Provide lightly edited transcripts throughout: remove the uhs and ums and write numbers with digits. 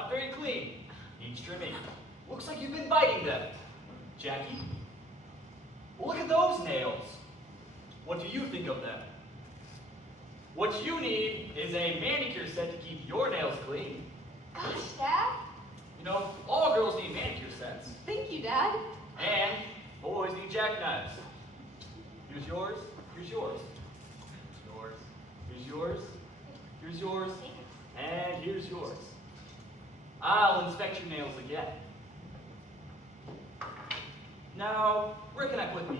Not very clean. Needs trimming. Looks like you've been biting them. Jackie, look at those nails. What do you think of them? What you need is a manicure set to keep your nails clean. Gosh, Dad. You know, all girls need manicure sets. Thank you, Dad. And boys need jackknives. Here's yours. Here's yours. Here's yours. Here's yours. Here's yours. And here's yours. I'll inspect your nails again. Now, where can I put these?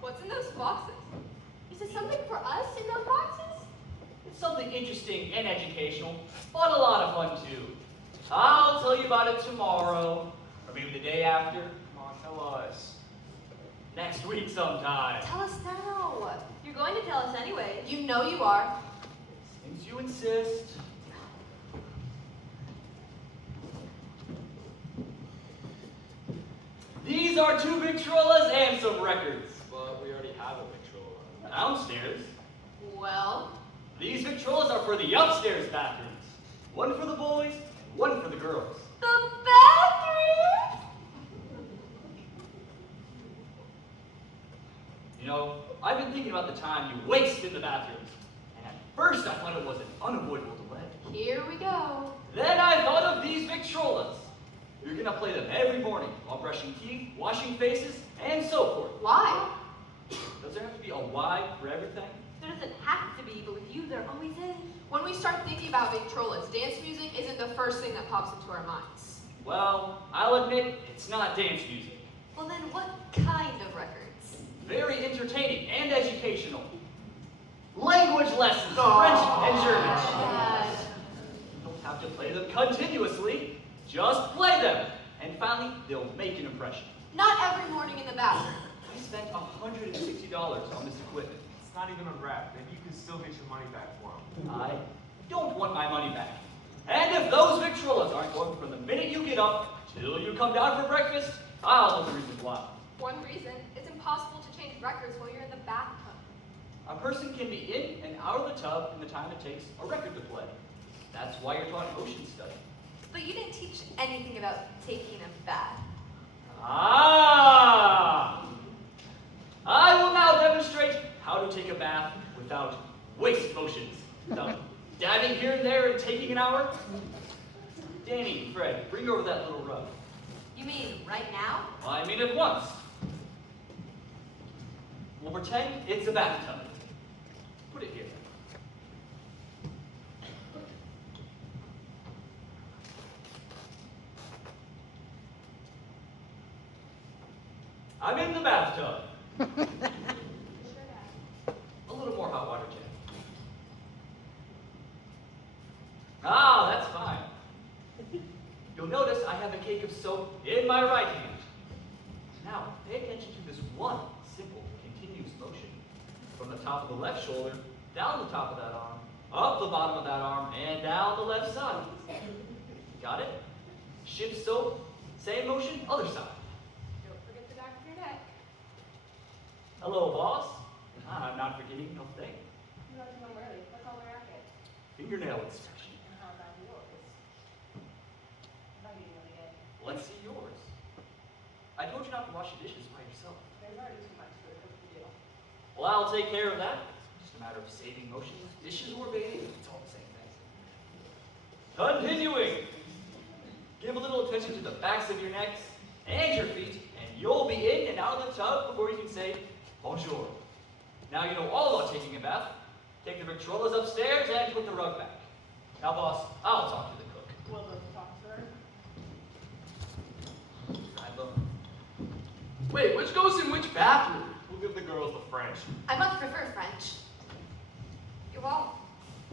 What's in those boxes? Is it something for us in those boxes? It's something interesting and educational, but a lot of fun too. I'll tell you about it tomorrow, or maybe the day after. Come on, tell us. Next week sometime. Tell us now. You're going to tell us anyway. You know you are. Since you insist. These are 2 Victrolas and some records. But we already have a Victrola. Downstairs. Well, These Victrolas are for the upstairs bathrooms. One for the boys, and one for the girls. the bathroom. You know, I've been thinking about the time you waste in the bathrooms. And at first I thought it was an unavoidable delay. Here we go. Then I thought of these Victrolas. You're gonna play them every morning while brushing teeth, washing faces, and so forth. Why? Does there have to be a why for everything? There doesn't have to be, but with you, there always is. When we start thinking about Victrolas, dance music isn't the first thing that pops into our minds. Well, I'll admit it's not dance music. Well, then what kind of records? Very entertaining and educational. Language lessons, French and German. Dad. You don't have to play them continuously. Just play them. And finally, they'll make an impression. Not every morning in the bathroom. I spent $160 on this equipment. It's not even a rep. Maybe you can still get your money back for them. I don't want my money back. And if those Victrolas aren't going from the minute you get up till you come down for breakfast, I'll know the reason why. One reason, it's impossible to change records while you're in the bathtub. A person can be in and out of the tub in the time it takes a record to play. That's why you're taught motion study. But you didn't teach anything about taking a bath. Ah! I will now demonstrate how to take a bath without waste motions, without dabbing here and there and taking an hour. Danny, Fred, bring over that little rug. You mean right now? I mean at once. We'll pretend it's a bathtub. Put it here. I'm in the bathtub. A little more hot water, Jen. Ah, that's fine. You'll notice I have a cake of soap in my right hand. Now, pay attention to this one simple, continuous motion. From the top of the left shoulder, down the top of that arm, up the bottom of that arm, and down the left side. Got it? Shift soap, same motion, other side. Don't forget the back of your neck. Hello, boss. I'm not forgetting a thing. You don't come early. What's on the racket? Fingernail inspection. How about yours? How do you want to get? Let's see yours. I told you not to wash the dishes by yourself. There's already too much to it. What's the deal? Well, I'll take care of that. Just a matter of saving motions. Dishes or bathing, it's all the same thing. Continuing. Give a little attention to the backs of your necks and your feet, and you'll be in and out of the tub before you can say bonjour. Now you know all about taking a bath. Take the Victrolas upstairs and put the rug back. Now, boss, I'll talk to the cook. Well, let's talk to her. Drive them. Wait, which goes in which bathroom? We'll give the girls the French. I much prefer French. You're wrong.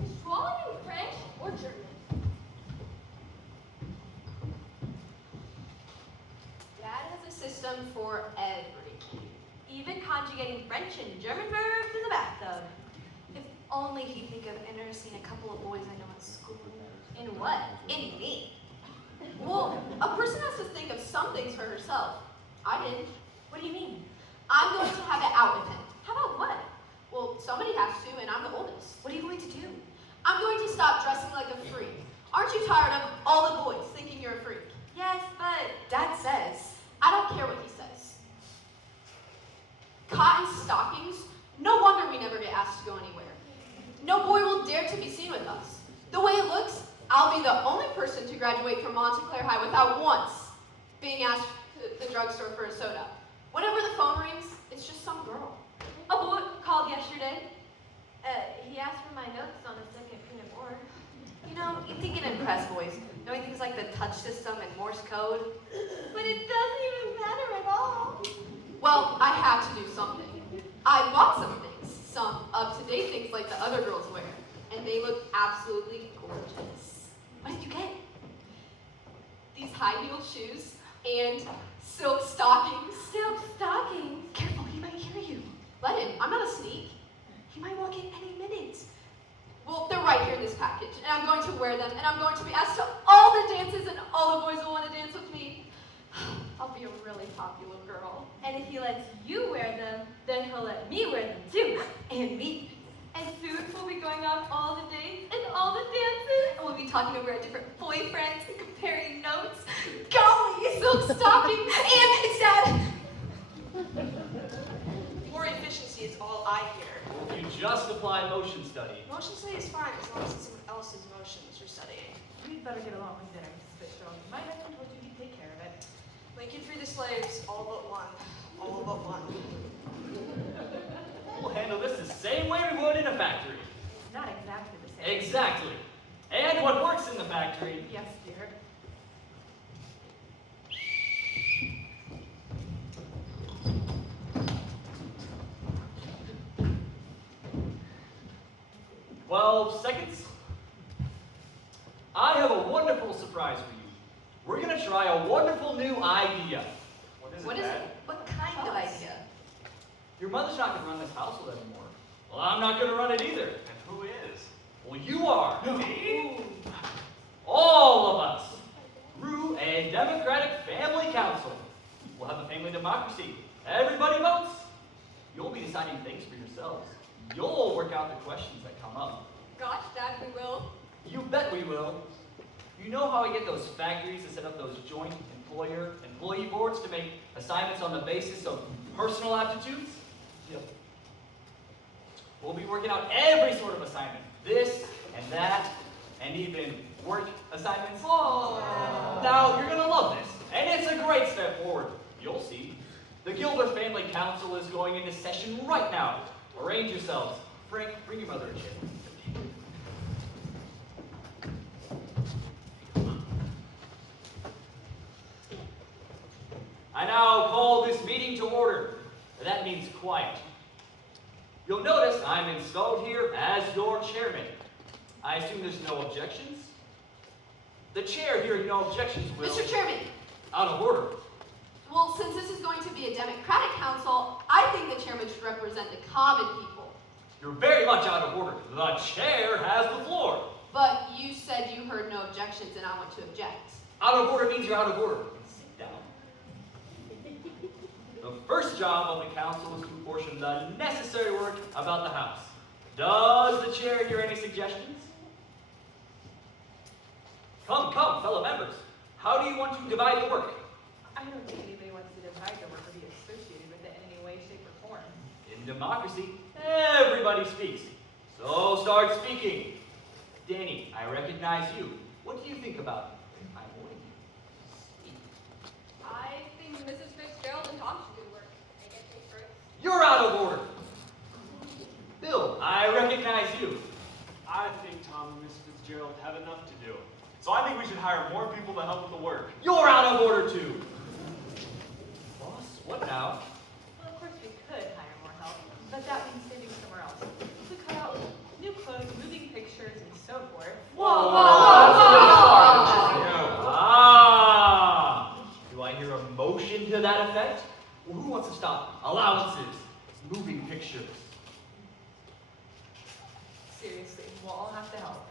Is swallowing French or German? Dad has a system for everything. Even conjugating French and German verbs in the bathtub. If only he'd think of interesting a couple of boys I know at school. In what? In me. Well, a person has to think of some things for herself. I didn't. What do you mean? I'm going to have it out with him. How about what? Well, somebody has to, and I'm the oldest. What are you going to do? I'm going to stop dressing like a freak. Aren't you tired of all the boys only person to graduate from Montclair High without once being asked to the drugstore for a soda. Whenever the phone rings, it's just some girl. A boy called yesterday. He asked for my notes on the second peanut board. You know, you'd think it'd impress boys, knowing things like the touch system and Morse code. But it doesn't even matter at all. Well, I had to do something. I bought some things, some up-to-date things like the other girls wear, and they look absolutely gorgeous. What did you get? These high-heeled shoes and silk stockings. Silk stockings. Careful, he might hear you. Let him. I'm not a sneak. He might walk in any minute. Well, they're right here in this package, and I'm going to wear them, and I'm going to be asked to all the dances, and all the boys will want to dance with me. I'll be a really popular girl. And if he lets you wear them, then he'll let me wear them too. And me. And soon we'll be going on all the dates and all the dances. And we'll be talking over our different boyfriends and comparing notes. Golly, silk stockings, and it's Dad. More efficiency is all I hear. Well, if you just apply motion study. Motion study is fine as long as it's someone else's motions you're studying. We'd better get along with dinner, Mrs. Fitzgerald. My husband told you he'd take care of it. Lincoln freed the slaves, all but one. All but one. We'll handle this the same way we would in a factory. Not exactly the same. Exactly. And what works in the factory. Yes, dear. Seconds. I have a wonderful surprise for you. We're gonna try a wonderful new idea. What is it? What kind of idea? Your mother's not gonna run this household anymore. Well, I'm not gonna run it either. And who is? Well, you are. Me? All of us. Through a democratic family council. We'll have a family democracy. Everybody votes. You'll be deciding things for yourselves. You'll work out the questions that come up. Gosh, Dad, we will. You bet we will. You know how we get those factories to set up those joint employee boards to make assignments on the basis of personal aptitudes? Yep. We'll be working out every sort of assignment. This and that, and even work assignments. Now, you're gonna love this, and it's a great step forward. You'll see. The Gilbert Family Council is going into session right now. Arrange yourselves. Frank, bring your mother a chair. I now call this meeting to order. That means quiet. You'll notice I'm installed here as your chairman. I assume there's no objections? The chair hearing no objections will... Mr. Chairman, Out of order. well, since this is going to be a democratic council, I think the chairman should represent the common people. You're very much out of order. The chair has the floor. But you said you heard no objections and I want to object. Out of order means you're out of order. Sit down. The first job of the council is to apportion the necessary work about the house. Does the chair hear any suggestions? Come, fellow members. How do you want to divide the work? I don't think anybody wants to divide the work or be associated with it in any way, shape, or form. In democracy, everybody speaks. So start speaking. Danny, I recognize you. What do you think about it? I'm wanting you to speak. I think Mrs. Fitzgerald and Tom should do the work. They get paid for it. You're out of order. Bill, I recognize you. I think Tom and Miss Fitzgerald have enough to do. So I think we should hire more people to help with the work. You're out of order too. Boss, what now? Well, of course we could hire more help, but that means saving somewhere else. To cut out new clothes, moving pictures, and so forth. Ah! Do I hear a motion to that effect? Well, who wants to stop allowances, moving pictures? Seriously, we'll all have to help.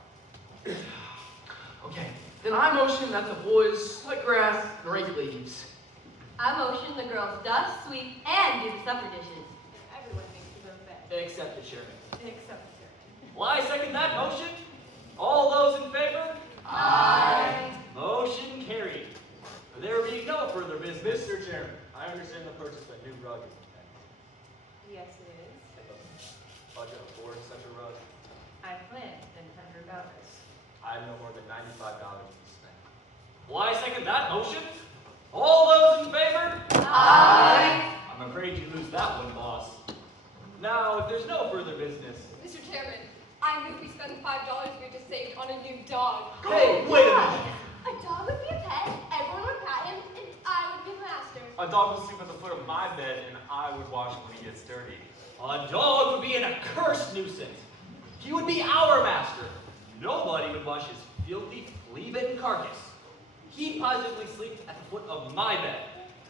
Okay, then I motion that the boys cut grass and rake leaves. I motion the girls dust, sweep, and do the supper dishes. Everyone makes his own bed, Except the chairman. except the chairman. Well, I second that motion. All those in favor? Aye. Motion carried. There being no further business. Mr. Chairman, I understand the purchase of a new rug is next. Yes, it is. Budget for such a rug. I planned and thundered about this. I have no more than $95 to spend. Well, I second that motion. All those in favor? Aye. I'm afraid you lose that one, boss. Now, if there's no further business. Mr. Chairman, I move we spend $5 we just saved on a new dog. Hey, wait a minute. A dog would be a pet, everyone would pat him, and I would be the master. A dog will sleep at the foot of my bed, and I would wash him when he gets dirty. A dog would be an accursed nuisance. He would be our master. Nobody would wash his filthy, flea-bitten carcass. He'd positively sleep at the foot of my bed.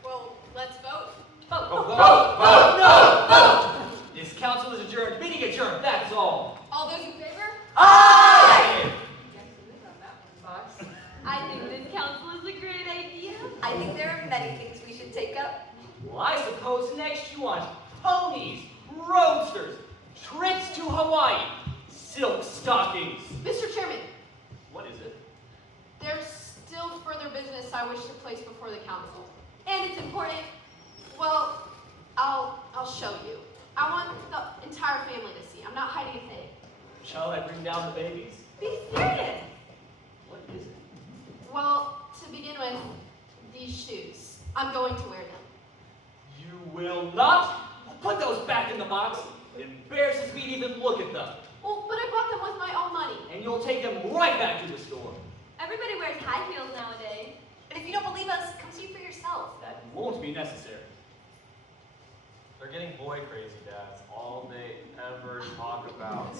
Well, let's vote. Vote, vote, no, vote! This council is adjourned. Meeting adjourned, that's all. All those in favor? Aye! I think this council is a great idea. I think there are many things we should take up. Well, I suppose next you want ponies, roadsters, trips to Hawaii, silk stockings. Mr. Chairman, What is it? there's still further business I wish to place before the council. And it's important. Well, I'll show you. I want the entire family to see. I'm not hiding a thing. Shall I bring down the babies? Be serious. What is it? Well, to begin with, these shoes. I'm going to wear them. You will not put those back in the box. It embarrasses me to even look at them. Well, but I bought them with my own money. And you'll take them right back to the store. Everybody wears high heels nowadays. But if you don't believe us, come see for yourself. That won't be necessary. They're getting boy crazy, Dad. It's all they ever talk about.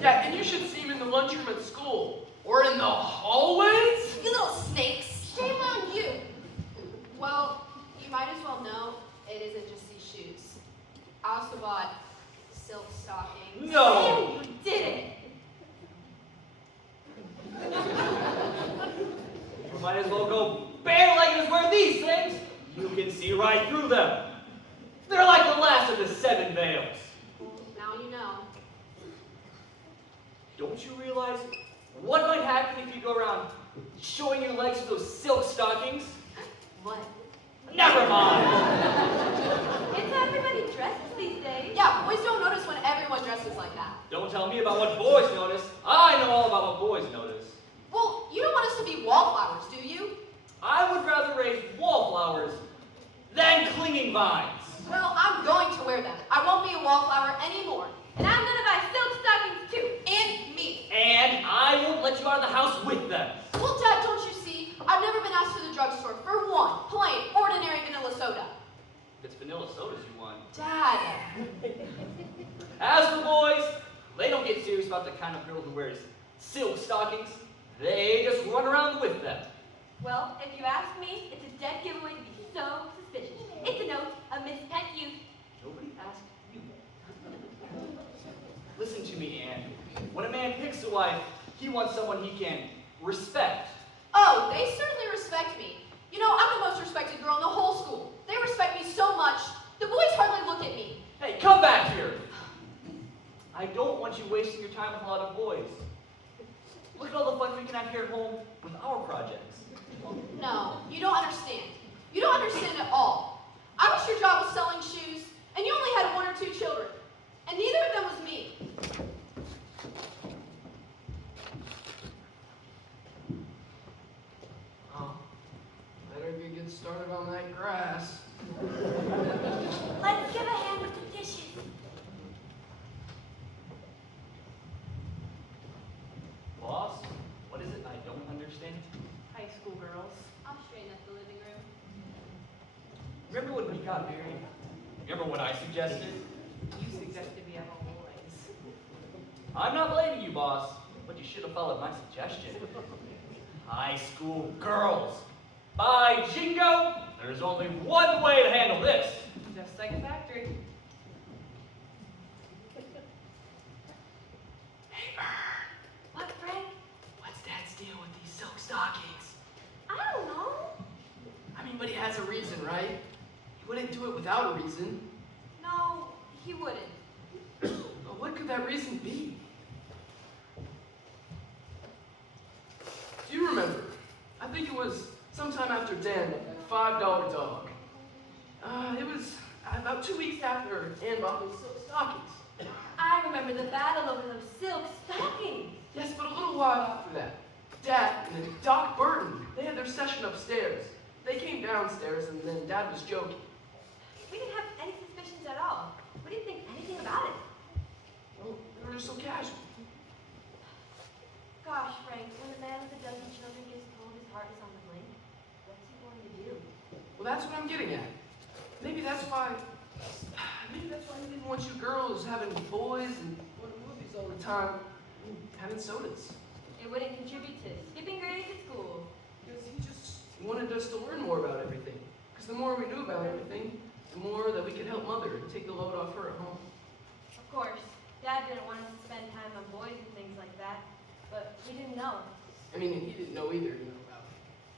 Yeah, and you should see him in the lunchroom at school. Or in the hallways. You little snakes. Shame on you. Well, you might as well know it isn't just these shoes. I also bought silk stockings. No! You did it. You might as well go bare-legged as wear these things. You can see right through them. They're like the last of the 7 veils. Now you know. Don't you realize what might happen if you go around showing your legs with those silk stockings? What? Never mind. It's how everybody dresses these days. Yeah, boys don't notice when everyone dresses like that. Don't tell me about what boys notice. I know all about what boys notice. Well, you don't want us to be wallflowers, do you? I would rather raise wallflowers than clinging vines. Well, I'm going to wear them. I won't be a wallflower anymore. And I'm gonna buy silk stockings too. And me. And I won't let you out of the house with them. Well, Dad, don't you see? I've never been asked to the drugstore for one plain, ordinary vanilla soda. If it's vanilla sodas you want. Dad. As for boys, they don't get serious about the kind of girl who wears silk stockings. They just run around with them. Well, if you ask me, it's a dead giveaway to be so suspicious. It's a note of Miss Pet Youth. Nobody asked you. Listen to me, Anne. When a man picks a wife, he wants someone he can respect. Oh, they certainly respect me. You know, I'm the most respected girl in the whole school. They respect me so much, the boys hardly look at me. Hey, come back here. I don't want you wasting your time with a lot of boys. Look at all the fun we can have here at home with our projects. No, you don't understand. You don't understand at all. I wish your job was selling shoes, and you only had 1 or 2 children. And neither of them was me. Oh, better get started on that grass. Let's give a hand with the dishes. Boss, what is it I don't understand? High school girls. I'll straighten up the living room. Remember when we got married? Remember what I suggested? You suggested we have all boys. I'm not blaming you, boss, but you should have followed my suggestion. High school girls. By jingo, there's only one way to handle this. Just like a factory. Hey, Ern, What, Frank? what's Dad's deal with these silk stockings? I don't know. I mean, but he has a reason, right? He wouldn't do it without a reason. No, he wouldn't. But what could that reason be? Do you remember? I think it was sometime after Dan, $5 dog. It was about 2 weeks after Ann bought those silk stockings. I remember the battle over those silk stockings. Yes, but a little while after that. Dad and then Doc Burton, they had their session upstairs. They came downstairs and then Dad was joking. We didn't have any suspicions at all. We didn't think anything about it. Well, they were just so casual. Gosh, Frank, when a man with a dozen children gets told his heart is on the blink, what's he going to do? Well, that's what I'm getting at. Maybe that's why he didn't want you girls having boys and going to movies all the time and having sodas. It wouldn't contribute to skipping grades at school. Because he just wanted us to learn more about everything. Because the more we knew about everything, the more that we could help Mother and take the load off her at home. Of course, Dad didn't want us to spend time on boys and things like that, but we didn't know. I mean, he didn't know either, about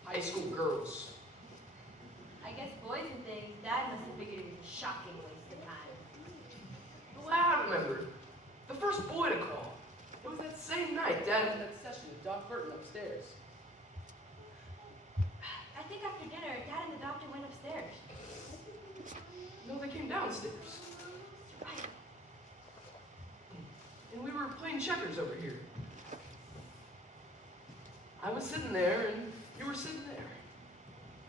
high school girls. I guess boys and things, Dad must have figured it was a shocking waste of time. Well, I remember. The first boy to call. It was that same night Dad had that session with Doc Burton upstairs. I think after dinner, Dad and the doctor went upstairs. No, they came downstairs. Right. And we were playing checkers over here. I was sitting there, and you were sitting there.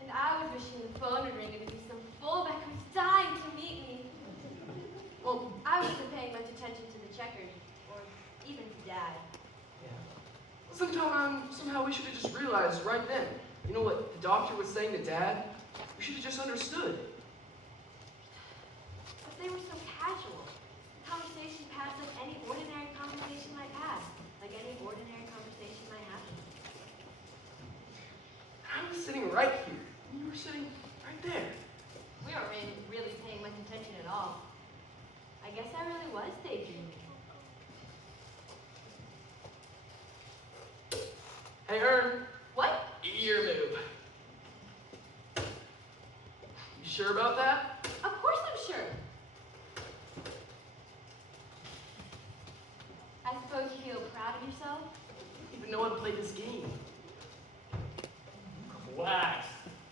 And I was wishing the phone would ring and it'd be some fullback who's dying to meet me. Well, I wasn't paying much attention to the checkers, or even to Dad. Somehow we should have just realized right then. You know what the doctor was saying to Dad? We should have just understood. But they were so casual. The conversation passed like any ordinary conversation might pass, like any ordinary conversation might happen. I was sitting right here, and you were sitting right there. We weren't really paying much attention at all. I guess I really was daydreaming. Hey, Ern, What? ear move. You sure about that? Of course I'm sure. I suppose you feel proud of yourself? You don't even know how to play this game. Quacks.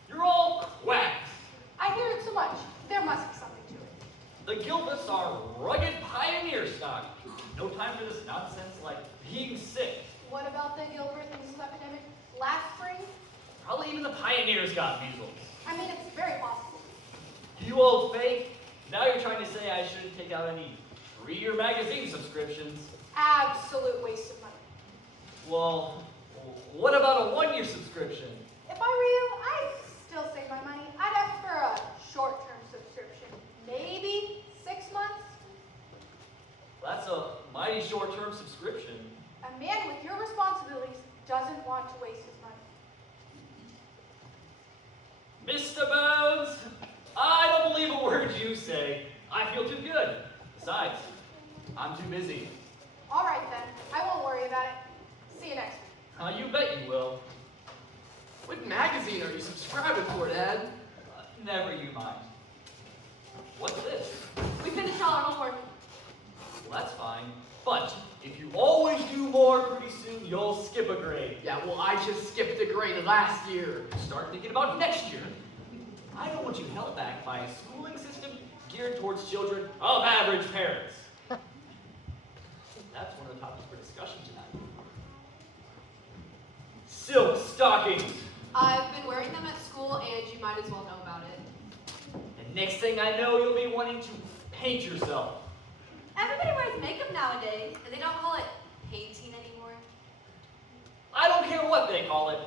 You're all quacks. I hear it so much. There must be something to it. The Gilberts are rugged pioneer stock. No time for this nonsense like being sick. What about the Gilbert measles epidemic last spring? Probably even the pioneers got measles. I mean, it's very possible. You old fake. Now you're trying to say I shouldn't take out any 3-year magazine subscriptions. Absolute waste of money. Well, what about a 1-year subscription? If I were you, I'd still save my money. I'd ask for a short-term subscription. Maybe 6 months. That's a mighty short-term subscription. A man with your responsibilities doesn't want to waste his money. Mr. Bones, I don't believe a word you say. I feel too good. Besides, I'm too busy. All right, then. I won't worry about it. See you next week. You bet you will. What magazine are you subscribing for, Dad? Never you mind. What's this? We finished all our homework. Well, that's fine. But if you always do more, pretty soon you'll skip a grade. Yeah, well, I just skipped a grade last year. Start thinking about next year. I don't want you held back by a schooling system geared towards children of average parents. That's one of the topics for discussion tonight. Silk stockings. I've been wearing them at school, and you might as well know about it. And next thing I know, you'll be wanting to paint yourself. Everybody wears makeup nowadays, and they don't call it painting anymore. I don't care what they call it.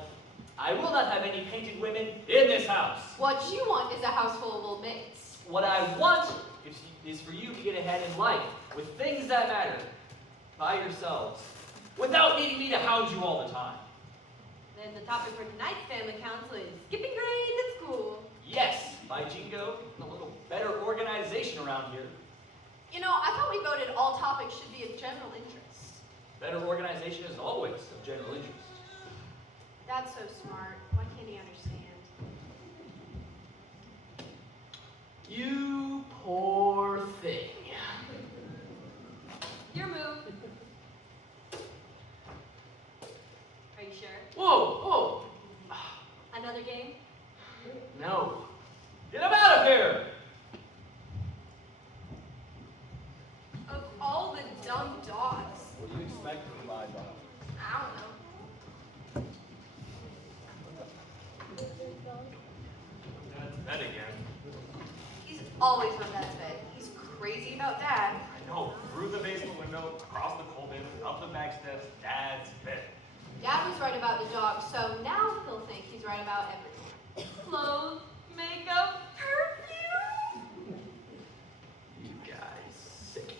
I will not have any painted women in this house. What you want is a house full of old maids. What I want is for you to get ahead in life with things that matter by yourselves without needing me to hound you all the time. Then the topic for tonight's family council is skipping grades at school. Yes, by Jingo, a little better organization around here. You know, I thought we voted all topics should be of general interest. Better organization is always of general interest. Dad's so smart. Why can't he understand? You poor thing. Your move. Are you sure? Whoa, whoa. Another game? No. Get him out of here! Of all the dumb dogs. What do you expect from my dog? I don't know. Dad's bed again. He's always on Dad's bed. He's crazy about Dad. I know. Through the basement window, across the coal bin, up the back steps, Dad's bed. Dad was right about the dog, so now he'll think he's right about everything. Clothes, makeup, perfume. You guys sick.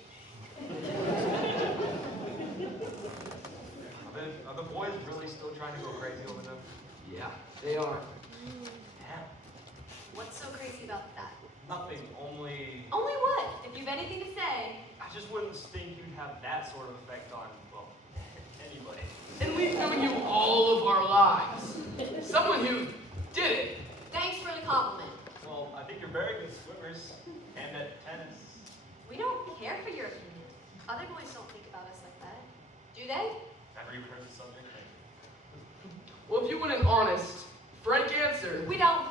Are the boys really still trying to go crazy over them? Yeah, they are. Yeah. What's so crazy about that? Nothing, only Only what? If you've anything to say. I just wouldn't think you'd have that sort of effect on, well, anybody. And we've known you all of our lives. Someone who did it. Thanks for the compliment. Well, I think you're very good swimmers and at tennis. We don't care for your opinion. Other boys don't think about us like that. Do they? Never even heard the subject. Well, if you want an honest, frank answer, We don't.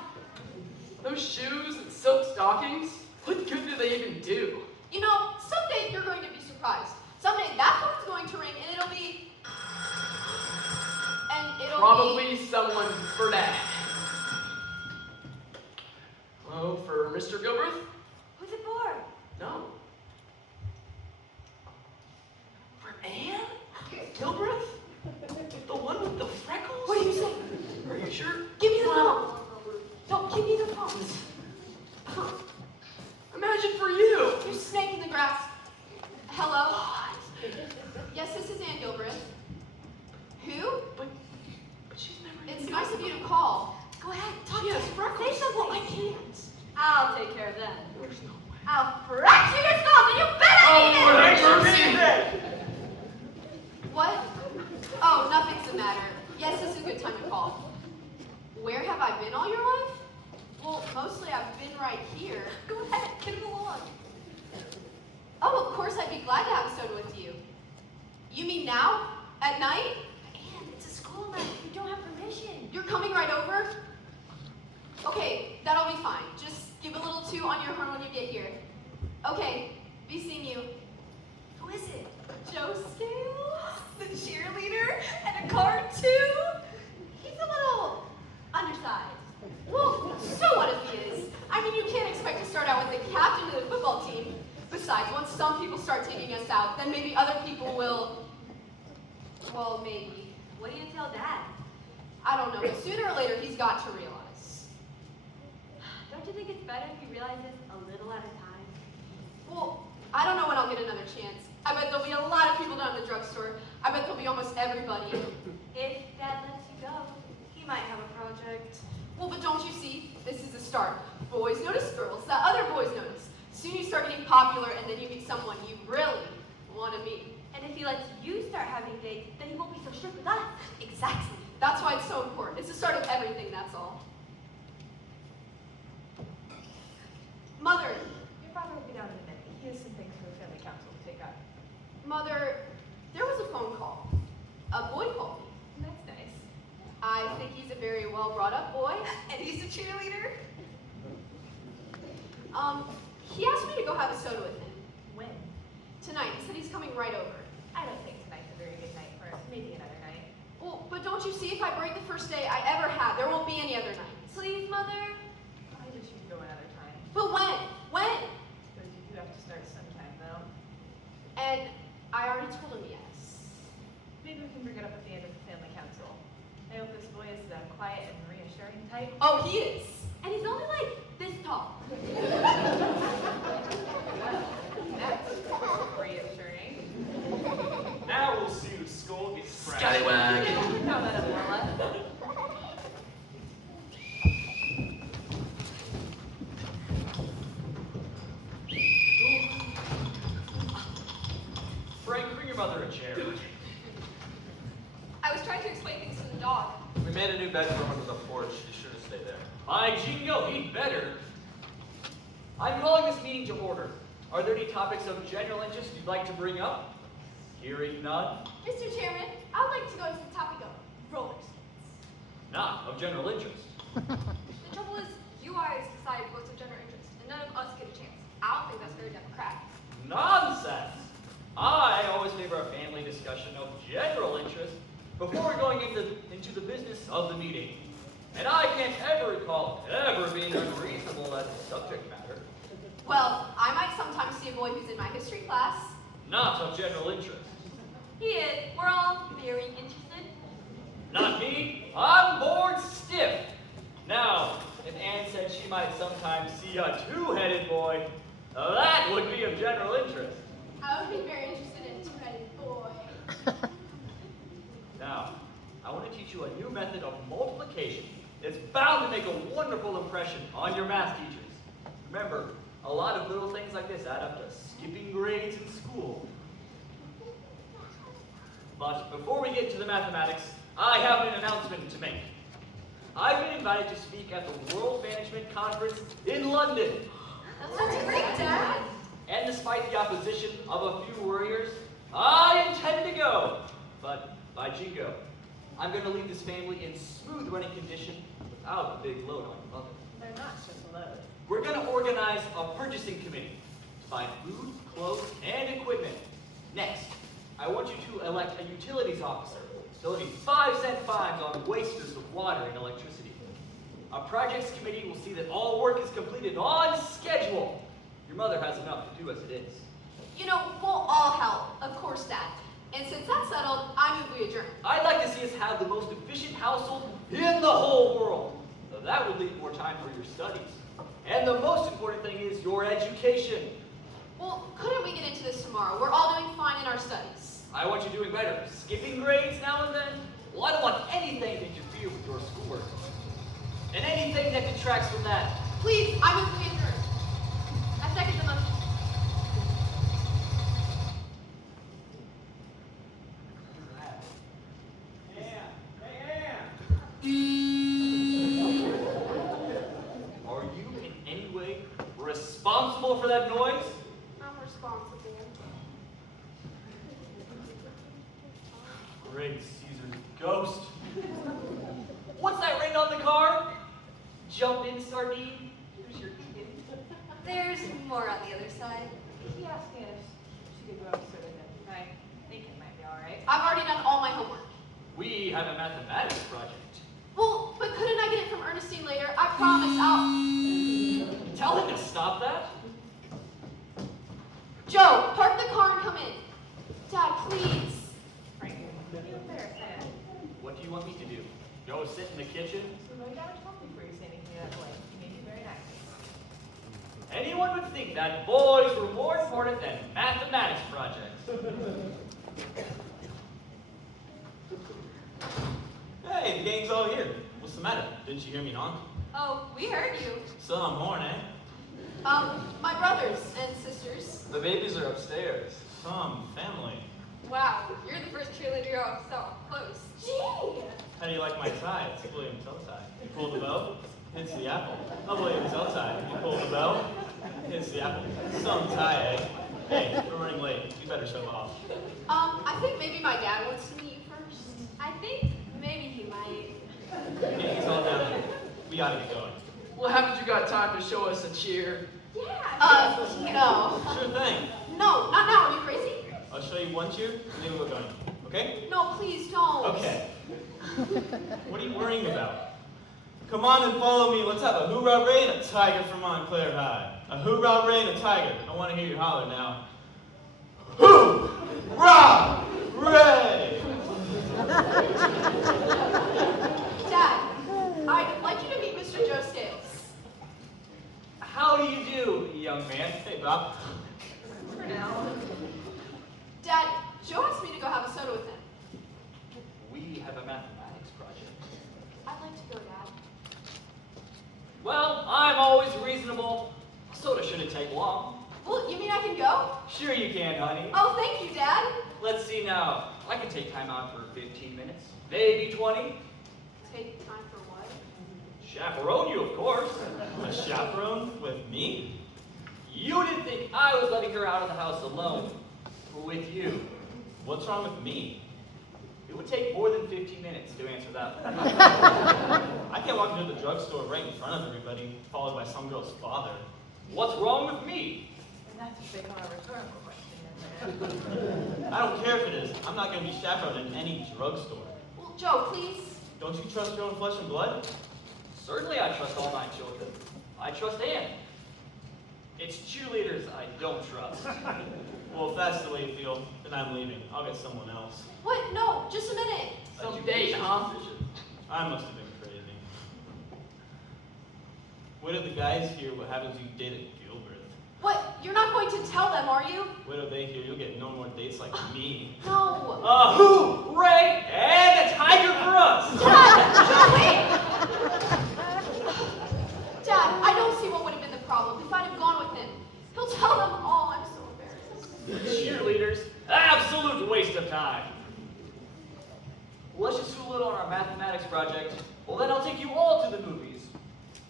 those shoes and silk stockings, what good do they even do? You know, someday you're going to be surprised. Someday that phone's going to ring and it'll be. Probably someone for Dad. Hello, for Mr. Gilbreth? Who's it for? No. For Anne? Gilbreth? The one with the freckles? What do you say? Are you sure? Give me the phone. Don't give me the phone. Imagine for you. You snake in the grass. Hello? Yes, this is Ann Gilbreth. Who? But she's never It's even nice of you to call. Go ahead. Talk She to has me. freckles. Say something. Well, I can't. I'll take care of them. There's no way. I'll fracture your skull and you better Oh, eat it. for mercy. What? Oh, nothing's the matter. Yes, this is a good time to call. Where have I been all your life? Well, mostly I've been right here. Go ahead. Get him along. Oh, of course I'd be glad to have a soda with you. You mean now? At night? Anne, it's a school night. You don't have permission. You're coming right over? Okay, that'll be fine. Just give a little toot on your horn when you get here. Okay, be seeing you. Who is it? Joe Scales? The cheerleader and a car too? He's a little undersized. Well, so what if he is? I mean, you can't expect to start out with the captain of the football team. Besides, once some people start taking us out, then maybe other people will. Well, maybe. What do you tell Dad? I don't know, but sooner or later he's got to realize. Don't you think it's better if he realizes a little at a time? Well, I don't know when I'll get another chance. I bet there'll be a lot of people down at the drugstore. I bet there'll be almost everybody. If Dad lets you go. He might have a project. Well, but don't you see? This is the start. Boys notice girls that other boys notice. Soon you start getting popular and then you meet someone you really want to meet. And if he lets you start having dates, then he won't be so strict with us. Exactly. That's why it's so important. It's the start of everything, that's all. Mother, Your father will be down in a minute. He has some things for the family council to take up. Mother, there was a phone call. A boy called me. That's nice. I think he's a very well brought up boy. And he's a cheerleader? He asked me to go have a soda with him. When? Tonight. He said he's coming right over. I don't think tonight's a very good night for us. Maybe another night. Well, but don't you see, if I break the first day I ever had, there won't be any other nights. Please, Mother? I wish you'd go another time. But when? When? Because you do have to start sometime, though. And I already told him yes. Maybe we can bring it up at the end of the family council. I hope this boy is the quiet and reassuring type. Oh, he is. And he's only like this tall. That's reassuring. Now we'll see who school gets fresh. Scallywag. Now that umbrella. Frank, bring your mother a chair. I was trying to explain things to the dog. We made a new bedroom under the porch. You should have stayed there. By jingo, he'd better. I'm calling this meeting to order. Are there any topics of general interest you'd like to bring up? Hearing none, Mr. Chairman, I would like to go into the topic of roller skates. not of general interest. The trouble is, you guys decide what's of general interest, and none of us get a chance. I don't think that's very democratic. Nonsense! I always favor a family discussion of general interest before going into the business of the meeting. And I can't ever recall recall ever being unreasonable as a subject matter. Well, I might sometimes see a boy who's in my history class. Not of general interest. He is. We're all very interested. Not me. I'm bored stiff. Now, if Anne said she might sometimes see a two-headed boy, that would be of general interest. I would be very interested in a two-headed boy. Now, I want to teach you a new method of multiplication. It's bound to make a wonderful impression on your math teachers. Remember, a lot of little things like this add up to skipping grades in school. But before we get to the mathematics, I have an announcement to make. I've been invited to speak at the World Management Conference in London. That's great, Dad. And despite the opposition of a few warriors, I intend to go. But by jingo, I'm going to leave this family in smooth running condition without a big load on your mother. They're not just a load. We're going to organize a purchasing committee to buy food, clothes, and equipment. Next, I want you to elect a utilities officer to levy 5-cent fines on wasters of water and electricity. A projects committee will see that all work is completed on schedule. Your mother has enough to do as it is. You know, we'll all help, of course, Dad. And since that's settled, I move we adjourn. I'd like to see us have the most efficient household in the whole world. So that would leave more time for your studies. And the most important thing is your education. Well, couldn't we get into this tomorrow? We're all doing fine in our studies. I want you doing better. Skipping grades now and then? Well, I don't want anything to interfere with your schoolwork. And anything that detracts from that. Please, I move we adjourn. I second the motion. Are you in any way responsible for that noise? I'm responsible. Great Caesar's ghost. What's that ring on the car? Jump in, sardine. Here's your kid. There's more on the other side. He asked me if she could go upstairs with him. I think it might be all right. I've already done all my homework. We have a mathematics project. Well, but couldn't I get it from Ernestine later? I promise I'll... Tell him to stop that. Joe, park the car and come in. Dad, please. Frank, you embarrassed Anne. What do you want me to do? Go sit in the kitchen? So I gotta talk before you say anything that way. You made me very nice. Anyone would think that boys were more important than mathematics projects. Hey, the gang's all here. What's the matter? Didn't you hear me honk? Oh, we heard you. Some horn, eh? My brothers and sisters. The babies are upstairs. Some family. Wow, you're the first cheerleader I saw up close. Gee! How do you like my tie? It's William Tell tie. You pull the bow, hits the apple. A William Tell tie. You pull the bow, hits the apple. Some tie, eh? Hey, we're running late. You better shove off. I think maybe my dad wants to meet you first. I think maybe he might. The gang's all down here. We gotta get going. Well, haven't you got time to show us a cheer? No. Sure thing. No, not now. Are you crazy? I'll show you one cheer, and then we're going. Okay? No, please don't. Okay. What are you worrying about? Come on and follow me. Let's have a hoorah ray and a tiger from Montclair High. A hoorah ray and a tiger. I want to hear you holler now. Hoorah ray! Dad, I'd like you to meet Mr. Joe Scales. How do you do, young man? Hey, Bob. For now. Dad, Joe asked me to go have a soda with him. We have a mathematics project. I'd like to go, Dad. Well, I'm always reasonable. Soda shouldn't take long. Well, you mean I can go? Sure you can, honey. Oh, thank you, Dad. Let's see now. I can take time out for 15 minutes, maybe 20. Take time for what? Chaperone you, of course. A chaperone with me? You didn't think I was letting her out of the house alone. With you. What's wrong with me? It would take more than 15 minutes to answer that. I can't walk into the drugstore right in front of everybody, followed by some girl's father. What's wrong with me? And that's what they call a rhetorical question, isn't it? I don't care if it is. I'm not going to be chaperoned in any drugstore. Well, Joe, please. Don't you trust your own flesh and blood? Certainly I trust all 9 children. I trust Anne. It's cheerleaders I don't trust. Well, if that's the way you feel, then I'm leaving. I'll get someone else. What? No, just a minute. Some date, huh? I must have been crazy. Wait till the guys hear what happens if you dated Gilbert. What? You're not going to tell them, are you? Wait till they hear you'll get no more dates like me. No. Hooray! And a tiger for us! Dad, wait! Dad, I don't see what would have been the problem if I'd have gone with him. He'll tell them all. I'm so embarrassed. Cheerleaders, absolute waste of time. Well, let's just do a little on our mathematics project. Well, then I'll take you all to the movies.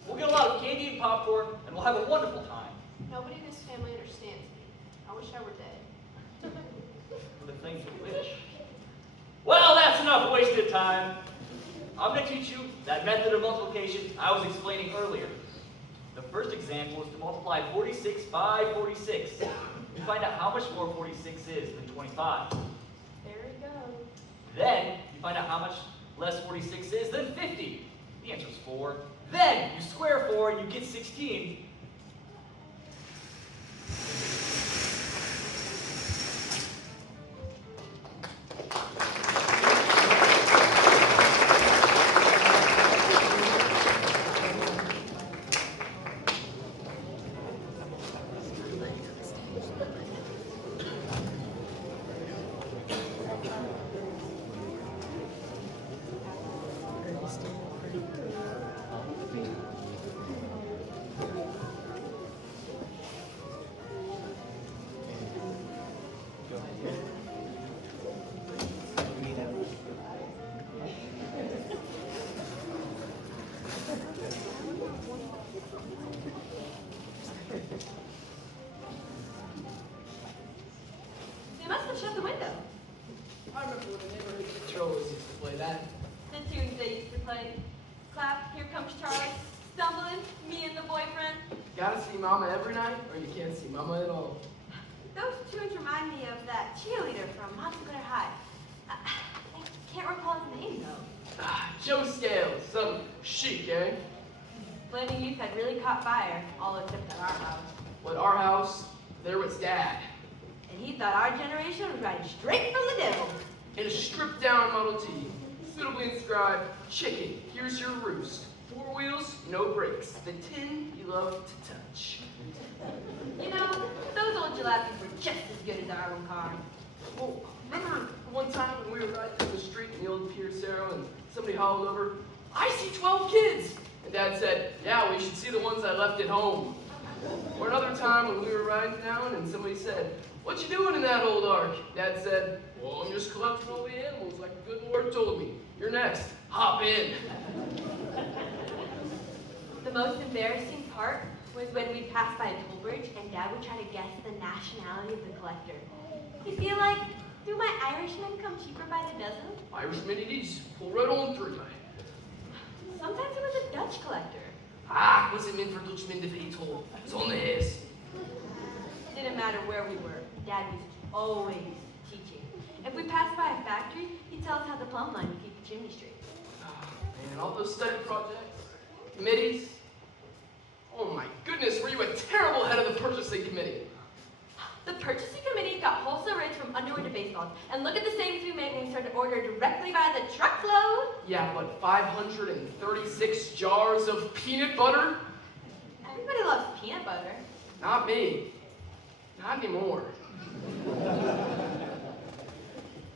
We'll get a lot of candy and popcorn, and we'll have a wonderful time. Nobody in this family understands me. I wish I were dead. The things we wish. Well, that's enough wasted time. I'm going to teach you that method of multiplication I was explaining earlier. The first example is to multiply 46 by 46. You find out how much more 46 is than 25. There we go. Then, you find out how much less 46 is than 50. The answer is 4. Then, you square 4 and you get 16. They must have shut the window. I remember when the neighborhood controllers used to play that. The tunes they used to play. Clap, here comes Charlie. Stumbling, me and the boyfriend. Gotta see Mama every night, or you can't see Mama at all. Those tunes remind me of that cheerleader from Montclair High. I can't recall his name though. Ah, Joe Scales, some chic, eh? Flaming Youth had really caught fire, all except at our house. Well, at our house, there was Dad. And he thought our generation was riding straight from the devil. In a stripped-down Model T, suitably inscribed, "Chicken, here's your roost. 4 wheels, no brakes. The tin you love to touch." You know, those old jalapenos were just as good as our own car. Well, remember one time when we were riding down the street in the old Pierce Arrow and somebody hauled over, "I see 12 kids!" And Dad said, "Yeah, we should see the ones I left at home." Or another time when we were riding down and somebody said, "What you doing in that old ark?" Dad said, "Well, I'm just collecting all the animals like the good Lord told me. You're next. Hop in." The most embarrassing part was when we passed by a toll bridge and Dad would try to guess the nationality of the collector. He'd be like, "Do my Irishmen come cheaper by the dozen?" Irishman it is. Pull right on through. Sometimes it was a Dutch collector. Ah, wasn't meant for Dutchmen to pay toll. It's on the ass. Didn't matter where we were, Dad was always teaching. If we passed by a factory, he'd tell us how the plumb line would keep the chimney straight. And all those study projects, committees. Oh my goodness, were you a terrible head of the purchasing committee? The purchasing committee got wholesale rates from underwear to baseballs. And look at the savings we made when we started to order directly by the truckload. Yeah, but 536 jars of peanut butter? Everybody loves peanut butter. Not me. Not anymore.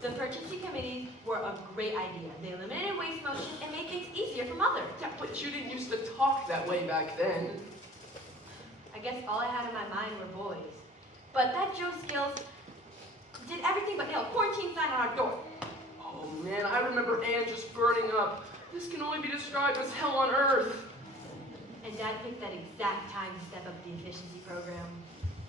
The purchasing committees were a great idea. They eliminated waste motion and made things easier for mothers. Yeah, but you didn't used to talk that way back then. I guess all I had in my mind were boys. But that Joe Skills did everything but nail a quarantine sign on our door. Oh man, I remember Anne just burning up. This can only be described as hell on earth. And Dad picked that exact time to step up the efficiency program.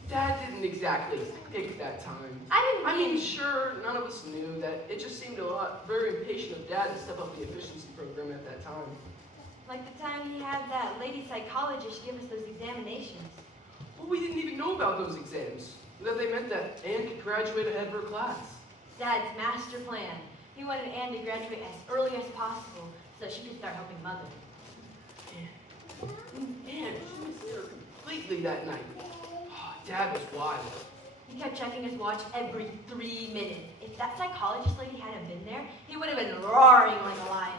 Dad didn't exactly pick that time. I mean, Sure, none of us knew that. It just seemed very impatient of Dad to step up the efficiency program at that time. like the time he had that lady psychologist give us those examinations. Well, we didn't even know about those exams. That they meant that Anne could graduate ahead of her class. Dad's master plan. He wanted Anne to graduate as early as possible so she could start helping Mother. And safely that night. Dad was wild. He kept checking his watch every 3 minutes. If that psychologist lady hadn't been there, he would have been roaring like a lion.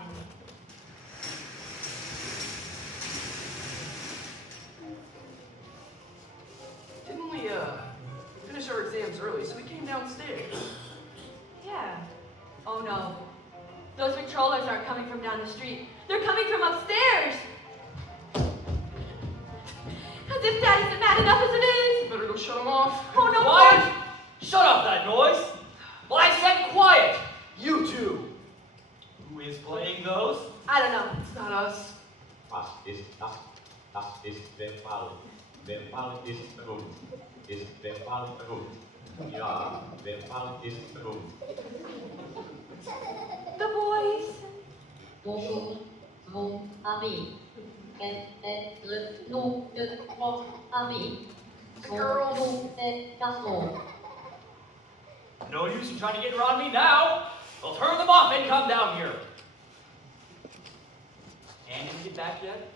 Didn't we, finish our exams early, so we came downstairs? Yeah. Oh no. Those patrollers aren't coming from down the street. They're coming from upstairs. As if Dad isn't mad enough as it is. Better go shut them off. Oh no. Quiet! Shut up that noise! Well, I said quiet! You two! Who is playing those? I don't know. It's not us. Was ist das? Das ist Westfalen. Westfalen ist berühmt. Ist Westfalen berühmt? Ja, Westfalen ist berühmt. The boys. Bonjour, mon ami. Nous de votre ami. Nous des garçons. No use in trying to get around me now. I'll turn them off and come down here. And did you get back yet?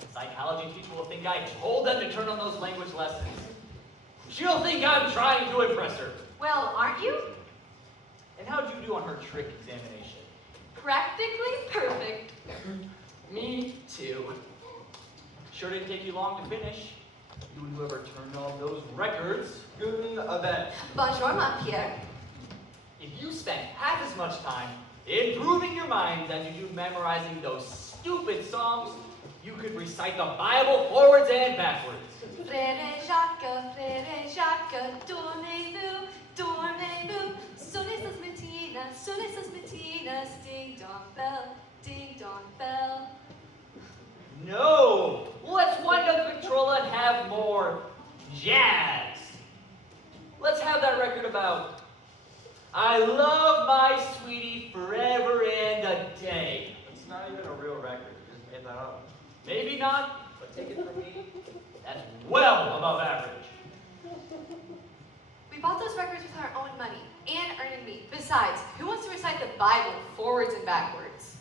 The psychology teacher will think I told them to turn on those language lessons. She'll think I'm trying to impress her. Well, aren't you? And how'd you do on her trick examination? Practically perfect. Me too. Sure didn't take you long to finish. You and whoever turned all those records. Guten Abend. Bonjour, ma Pierre. If you spent half as much time improving your minds as you do memorizing those stupid songs, you could recite the Bible forwards and backwards. Frère Jacques, tournez-vous, tournez-vous. Sur les matinas, ding dong bell. No! Let's wind up Victrola and have more jazz. Let's have that record about I love my sweetie forever and a day. It's not even a real record. You just made that up. Maybe not, but take it from me, that's well above average. We bought those records with our own money and earning meat. Besides, who wants to recite the Bible forwards and backwards?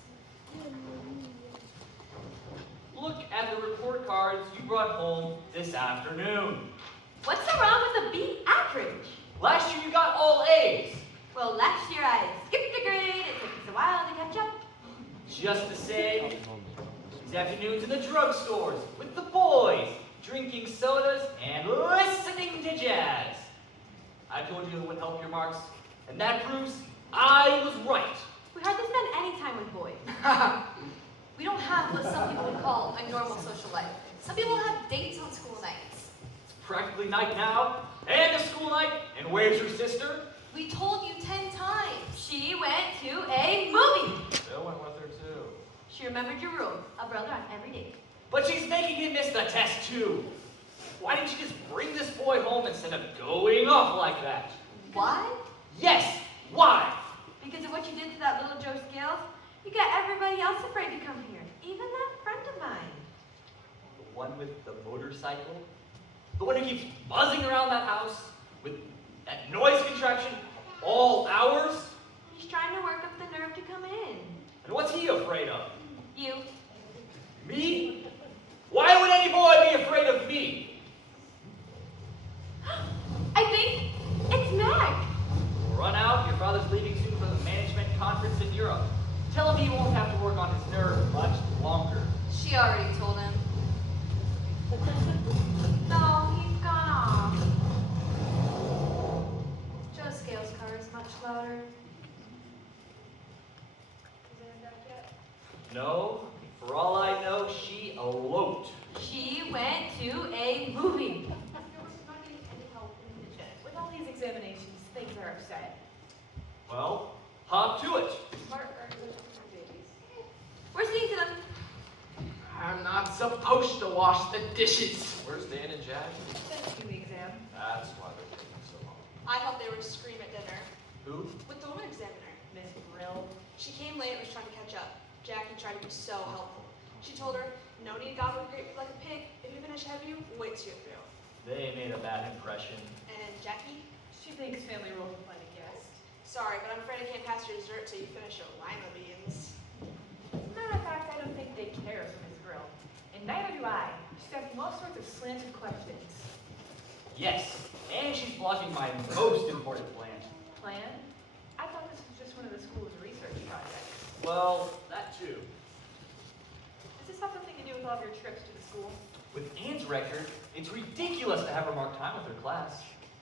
Look at the report cards you brought home this afternoon. What's so wrong with a B average? Last year you got all A's. Well, last year I skipped a grade. It took us a while to catch up. Just the same, these afternoons in the drugstores with the boys, drinking sodas and listening to jazz. I told you it would help your marks, and that proves I was right. We hardly spend any time with boys. We don't have what some people would call a normal social life. Some people have dates on school nights. It's practically night now, and a school night, and where's your sister? We told you 10 times. She went to a movie. Bill went with her too. She remembered your rule. A brother on every date. But she's making him miss the test too. Why didn't you just bring this boy home instead of going off like that? Why? Yes, why? Because of what you did to that little Joe Scales, you got everybody else afraid to come here. Even that friend of mine. The one with the motorcycle? The one who keeps buzzing around that house with that noise contraction all hours? He's trying to work up the nerve to come in. And what's he afraid of? You. Me? Why would any boy be afraid of me? I think it's Meg. Run out, your father's leaving soon for the management conference in Europe. Tell him he won't have to work on his nerve much longer. She already told him. No, he's gone off. Joe Scales' car is much louder. No, for all I know, she eloped. She went to a movie. There was not getting any help in the kitchen. With all these examinations, things are upset. Well, hop to it. Smart earners are babies. We're seeing to them. I'm not supposed to wash the dishes. Where's Dan and Jack? That's the exam. That's why they're taking so long. I thought they were scream at dinner. Who? With the woman examiner. Miss Brill. She came late and was trying to catch up. Jackie tried to be so helpful. She told her, no need to gobble your grapefruit like a pig. If you finish ahead of you, wait till you're through. They made a bad impression. And Jackie, She thinks family rules apply to guests. sorry, but I'm afraid I can't pass your dessert till you finish your lima beans. As a matter of fact, I don't think they care for Miss Brill. all sorts of slanted questions. Yes, and she's blocking my most important plan. Plan? I thought this was just one of the school's research projects. Well, that too. Does this have something to do with all of your trips to the school? With Anne's record, it's ridiculous to have her mark time with her class.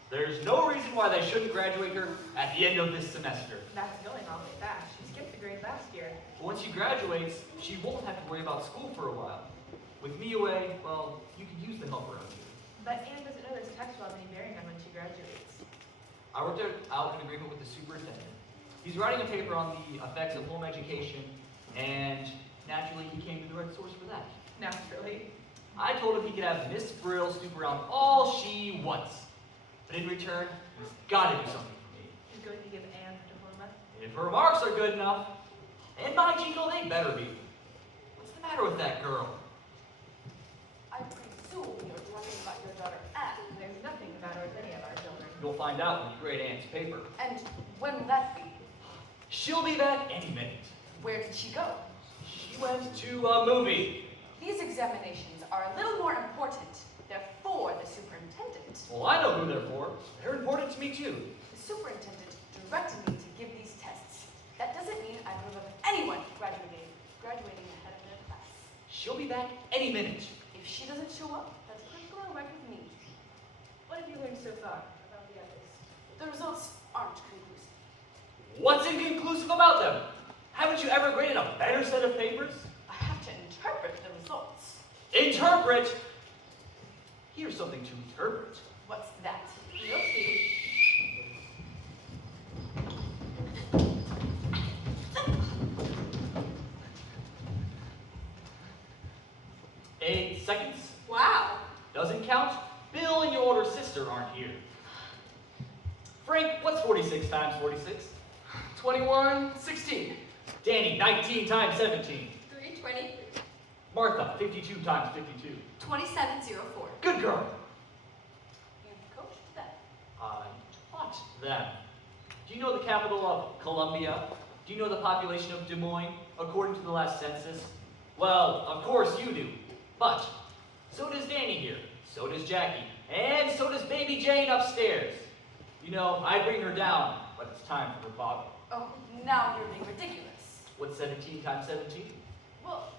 There's no reason why they shouldn't graduate her at the end of this semester. That's going awfully fast. She skipped a grade last year. But once she graduates, she won't have to worry about school for a while. With me away, well, you could use the help around here. But Anne doesn't know this text will have any bearing on when she graduates. I worked out an agreement with the superintendent. He's writing a paper on the effects of home education, and naturally he came to the right source for that. Naturally. I told him he could have Miss Brill snoop around all she wants. But in return, he's got to do something for me. He's going to give Anne her diploma. If her marks are good enough, and my Jingle, they better be. What's the matter with that girl? I presume you're talking about your daughter Anne. There's nothing about her with any of our children. You'll find out when you grade Anne's paper. And when will that be? She'll be back any minute. Where did she go? She went to a movie. These examinations are a little more important. They're for the superintendent. Well, I know who they're for. They're important to me too. The superintendent directed me to give these tests. That doesn't mean I approve of anyone graduating ahead of their class. She'll be back any minute. If she doesn't show up, that's personal right with me. What have you learned so far about the others? The results aren't conclusive. What's inconclusive about them? Haven't you ever graded a better set of papers? I have to interpret the results. Interpret! Here's something to interpret. What's that? You'll see. Eight seconds. Wow. Doesn't count. Bill and your older sister aren't here. Frank, what's 46 times 46? 21, 16. Danny, 19 times 17. 323. Martha, 52 times 52. 2704. Good girl. You coached them. I taught them. Do you know the capital of Columbia? Do you know the population of Des Moines, according to the last census? Well, of course you do. But so does Danny here. So does Jackie. And so does baby Jane upstairs. You know, I bring her down, but it's time for her bottle. Oh, now you're being ridiculous. What's 17 times 17? Well,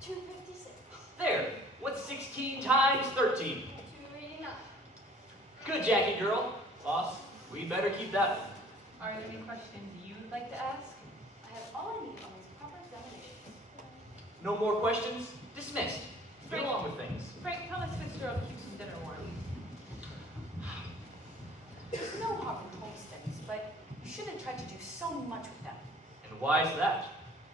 256. There. What's 16 times 13? 289. Good, Jackie girl. Boss, we better keep that one. Are there any questions you'd like to ask? I have all I need on these proper examinations. No more questions? Dismissed. Get along with things. Frank, tell Miss Fitzgerald to keep some dinner warm. There's no harm in homesteads, but you shouldn't try to do so much with them. And why is that?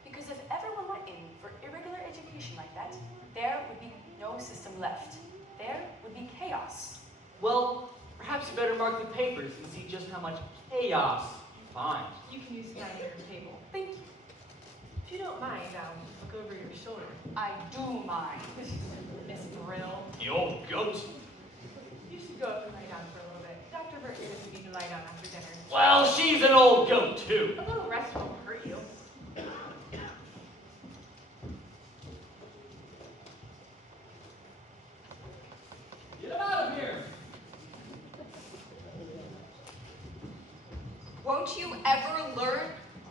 Because if everyone went in for irregular education like that, there would be no system left. There would be chaos. Well, perhaps you better mark the papers and see just how much chaos you find. You can use the dining room table. Thank you. If you don't mind, I'll look over your shoulder. I do mind. Miss Brill. The old goat. You should go up and lie down for a little bit. Dr. Burt gave us to lie down after dinner. Well, she's an old goat too. A little rest won't hurt you. Get him out of here. Won't you ever learn?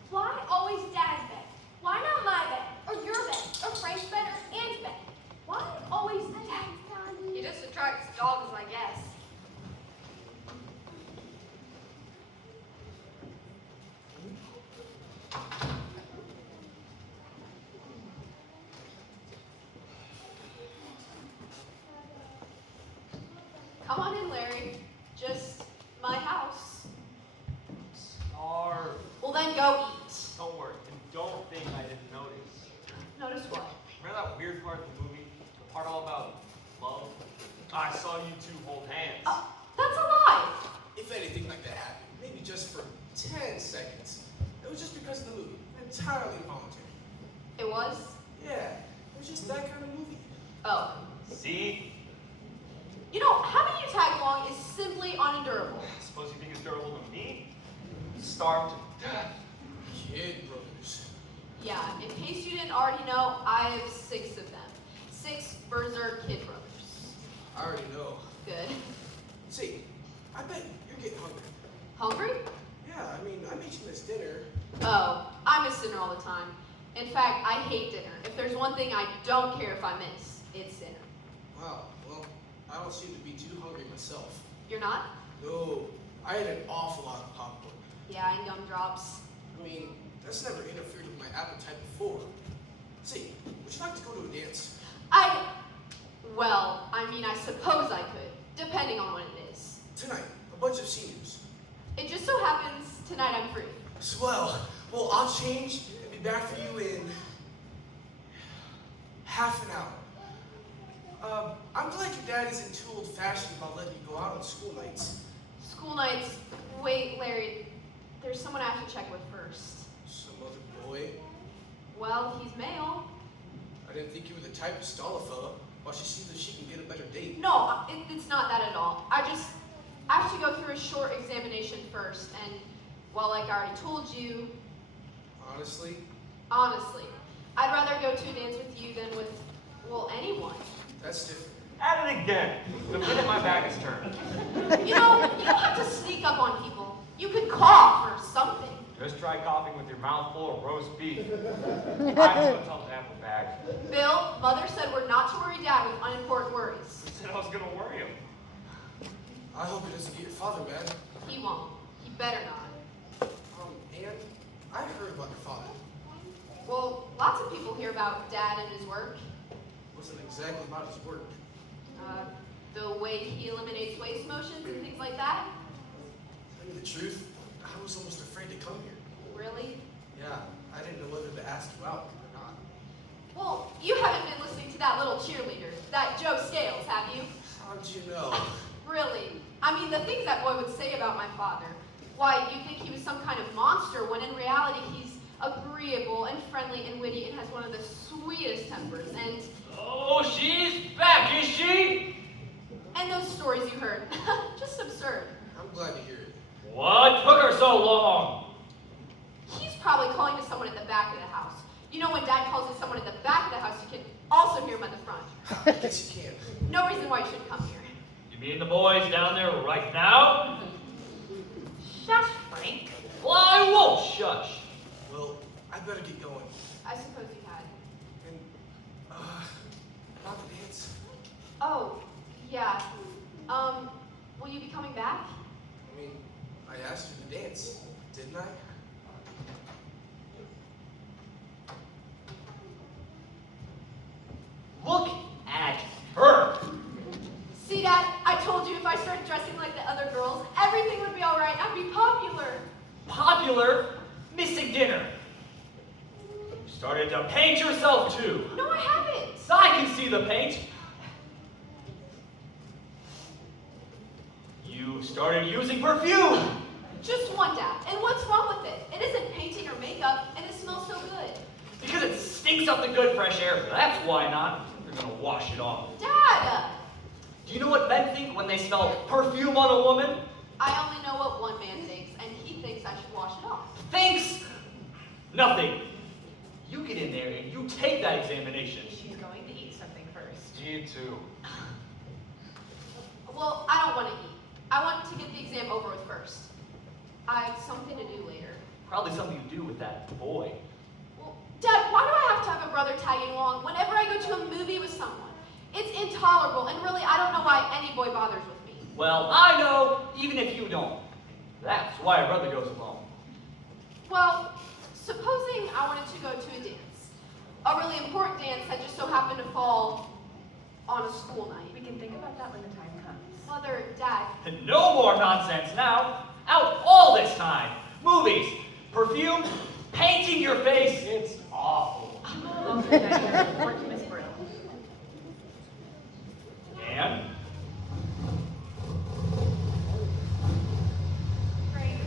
Why always Dad's bed? Why not my bed? Or your bed? Or Frank's bed? Or Anne's bed? Why always Dad? He just attracts dogs, I guess. Come on in, Larry. Just my house. Starve. Well, then go eat. Don't worry, and don't think I didn't notice. Notice what? Remember that weird part of the movie? The part all about love? I saw you two hold hands. Oh, that's a lie. If anything like that happened, maybe just for 10 seconds, it was just because of the movie. Entirely involuntary. It was? Yeah, it was just that kind of movie. Oh. See? You know, having you tag along is simply unendurable. Suppose you think it's durable to me? Starved to death. Kid brothers. Yeah, in case you didn't already know, I have 6 of them. 6 Berserk Kid Brothers. I already know. Good. See, I bet you're getting hungry. Hungry? Yeah, I mean, I made you this dinner. Oh, I miss dinner all the time. In fact, I hate dinner. If there's one thing I don't care if I miss, it's dinner. Wow, well, I don't seem to be too hungry myself. You're not? No, I had an awful lot of popcorn. Yeah, and gumdrops. I mean, that's never interfered with my appetite before. See, would you like to go to a dance? Well, I mean, I suppose I could, depending on what it is. Tonight, a bunch of seniors. It just so happens tonight I'm free. Swell. Well, I'll change and be back for you in half an hour. I'm glad your dad isn't too old-fashioned about letting you go out on school nights. School nights. Wait, Larry, there's someone I have to check with first. Some other boy. Well, he's male. I didn't think you were the type to stall a fella while she sees that she can get a better date. No, it's not that at all. I have to go through a short examination first, and, well, like I already told you, Honestly? honestly, I'd rather go to a dance with you than with, well, anyone. That's different. At it again. The minute my back is turned. You know, you don't have to sneak up on people. You could cough or something. Just try coughing with your mouth full of roast beef. I'm gonna tell the apple bag. Bill, Mother said we're not to worry Dad with unimportant worries. I said I was gonna worry him. I hope he doesn't get your father mad. He won't. He better not. Ann, I heard about your father. Well, lots of people hear about Dad and his work. Wasn't exactly about his work. The way he eliminates waste motions and things like that. Tell you the truth, I was almost afraid to come here. Really? Yeah, I didn't know whether to ask you out or not. Well, you haven't been listening to that little cheerleader, that Joe Scales, have you? How'd you know? Really? I mean, the things that boy would say about my father. Why, you'd think he was some kind of monster, when in reality he's agreeable and friendly and witty and has one of the sweetest tempers, and... Oh, she's back, is she? And those stories you heard. Just absurd. I'm glad to hear it. What took her so long? He's probably calling to someone at the back of the house. You know when Dad calls to someone at the back of the house, you can also hear him at the front. I guess you can. No reason why you should come here. You mean the boys down there right now? Shush, Frank. Well, I won't shush. Well, I better get going. I suppose you had. And, about the dance. Oh, yeah. Will you be coming back? I mean, I asked you to dance, didn't I? Look at her. See, Dad, I told you if I started dressing like the other girls, everything would be all right. I'd be popular. Popular, missing dinner. You started to paint yourself too. No, I haven't. I can see the paint. You started using perfume. Just one, Dad. And what's wrong with it? It isn't painting or makeup, and it smells so good. Because it stinks up the good fresh air. That's why not. You're gonna wash it off. Dad! Do you know what men think when they smell perfume on a woman? I only know what one man thinks, and he thinks I should wash it off. Thinks nothing. You get in there and you take that examination. She's going to eat something first. Me too. Well, I don't want to eat. I want to get the exam over with first. I've something to do later. Probably something to do with that boy. Well, Dad, why do I have to have a brother tagging along whenever I go to a movie with someone? It's intolerable, and really, I don't know why any boy bothers with me. Well, I know, even if you don't. That's why a brother goes along. Well, supposing I wanted to go to a dance. A really important dance that just so happened to fall on a school night. We can think about that when the time comes. Mother, Dad, No more nonsense now. Out all this time. Movies, perfume, painting your face. It's awful. Also, Dad, report to Miss Brill. And Frank.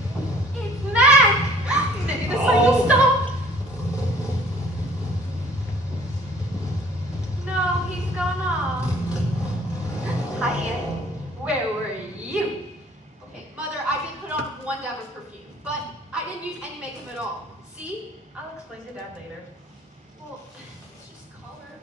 it's Mac! Maybe this time Oh. will stop. No, he's gone off. Hi, Ann. Where were you? Okay, Mother, I did put on one dab of perfume, but I didn't use any makeup at all. See? I'll explain to Dad later. Well, it's just color.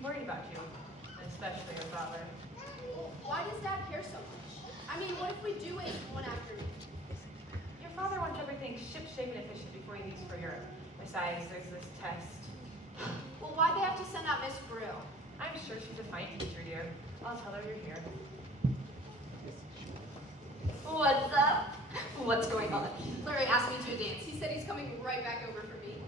She's worried about you, especially your father. Why does Dad care so much? I mean, what if we do wait one afternoon? Your father wants everything ship-shape and efficient before he leaves for Europe. Besides, there's this test. Well, why'd they have to send out Miss Brill? I'm sure she's a fine teacher, dear. I'll tell her you're here. What's up? What's going on? Larry asked me to a dance. He said he's coming right back over for me.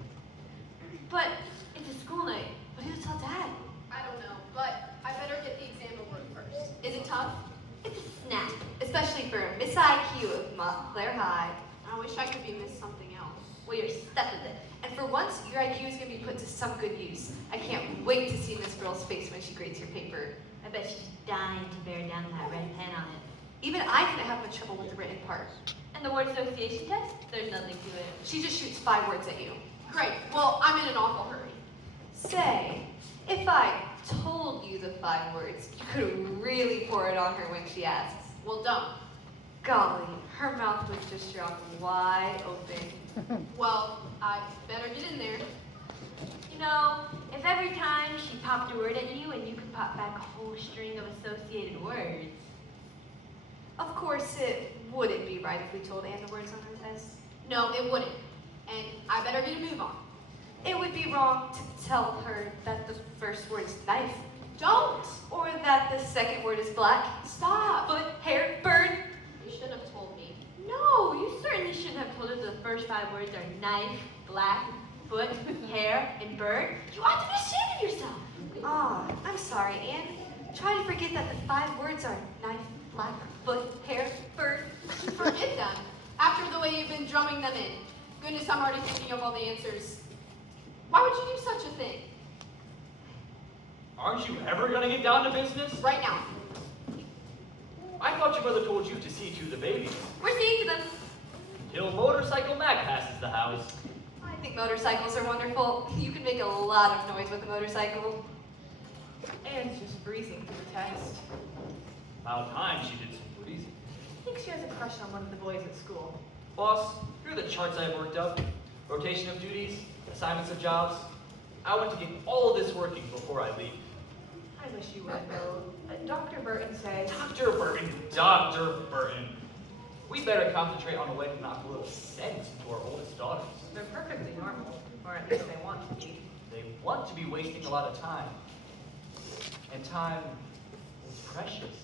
But it's a school night. What do you tell Dad? I don't know, but I better get the exam over first. Is it tough? It's a snap, especially for Miss IQ of Montclair High. I wish I could be Miss something else. Well, you're stuck with it. And for once, your IQ is going to be put to some good use. I can't wait to see Miss Girl's face when she grades your paper. I bet she's dying to bear down that red pen on it. Even I didn't have much trouble with the written part. And the word association test? There's nothing to it. She just shoots 5 words at you. Great. Well, I'm in an awful hurry. Say, if I told you the 5 words, you could really pour it on her when she asks. Well, don't. Golly, her mouth would just drop wide open. Well, I better get in there. You know, if every time she popped a word at you and you could pop back a whole string of associated words. Of course, it wouldn't be right if we told Anne the words on her test. No, it wouldn't. And I better get a move on. It would be wrong to tell her that the first word is knife. Don't! Or that the second word is black. Stop! Foot, hair, bird. You shouldn't have told me. No, you certainly shouldn't have told her the first 5 words are knife, black, foot, hair, and bird. You ought to be ashamed of yourself. Ah, I'm sorry, Anne. Try to forget that the 5 words are knife, black, foot, hair, bird. Forget them. After the way you've been drumming them in. Goodness, I'm already thinking of all the answers. Why would you do such a thing? Aren't you ever gonna get down to business? Right now. I thought your mother told you to see to the babies. We're seeing them. Till Motorcycle Mac passes the house. I think motorcycles are wonderful. You can make a lot of noise with a motorcycle. Anne's just breezing through the test. About time she did some breezy. I think she has a crush on one of the boys at school. Boss, here are the charts I've worked up. Rotation of duties, assignments of jobs. I want to get all of this working before I leave. I wish you would, though. Dr. Burton says... Dr. Burton. We better concentrate on a way to knock a little sense into our oldest daughters. They're perfectly normal, or at least they want to be. They want to be wasting a lot of time. And time is precious.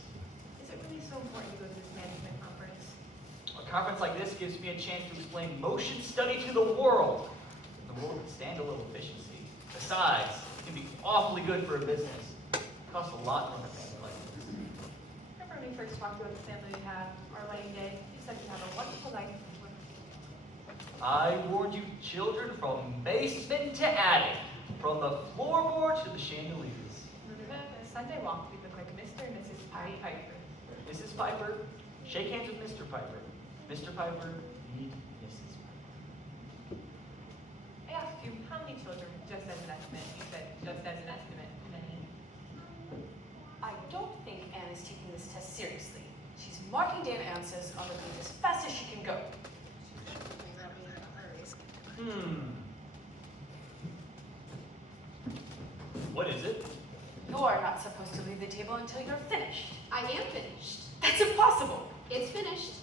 Is it really so important to go to this management conference? A conference like this gives me a chance to explain motion study to the world. The world can stand a little efficiency. Besides, it can be awfully good for a business. It costs a lot from a family like this. Remember when we first talked about the family we have, our wedding day? You said you have a wonderful life. I warned you children from basement to attic, from the floorboard to the chandeliers. The Sunday walk will be with Mr. and Mrs. Patty Piper. Mrs. Piper, shake hands with Mr. Piper. Mr. Piper, meet Mrs. Piper. I asked you how many children, just as an estimate. You said just as an estimate. Many. I don't think Anne is taking this test seriously. She's marking down answers on the page as fast as she can go. What is it? You are not supposed to leave the table until you're finished. I am finished. That's impossible. It's finished.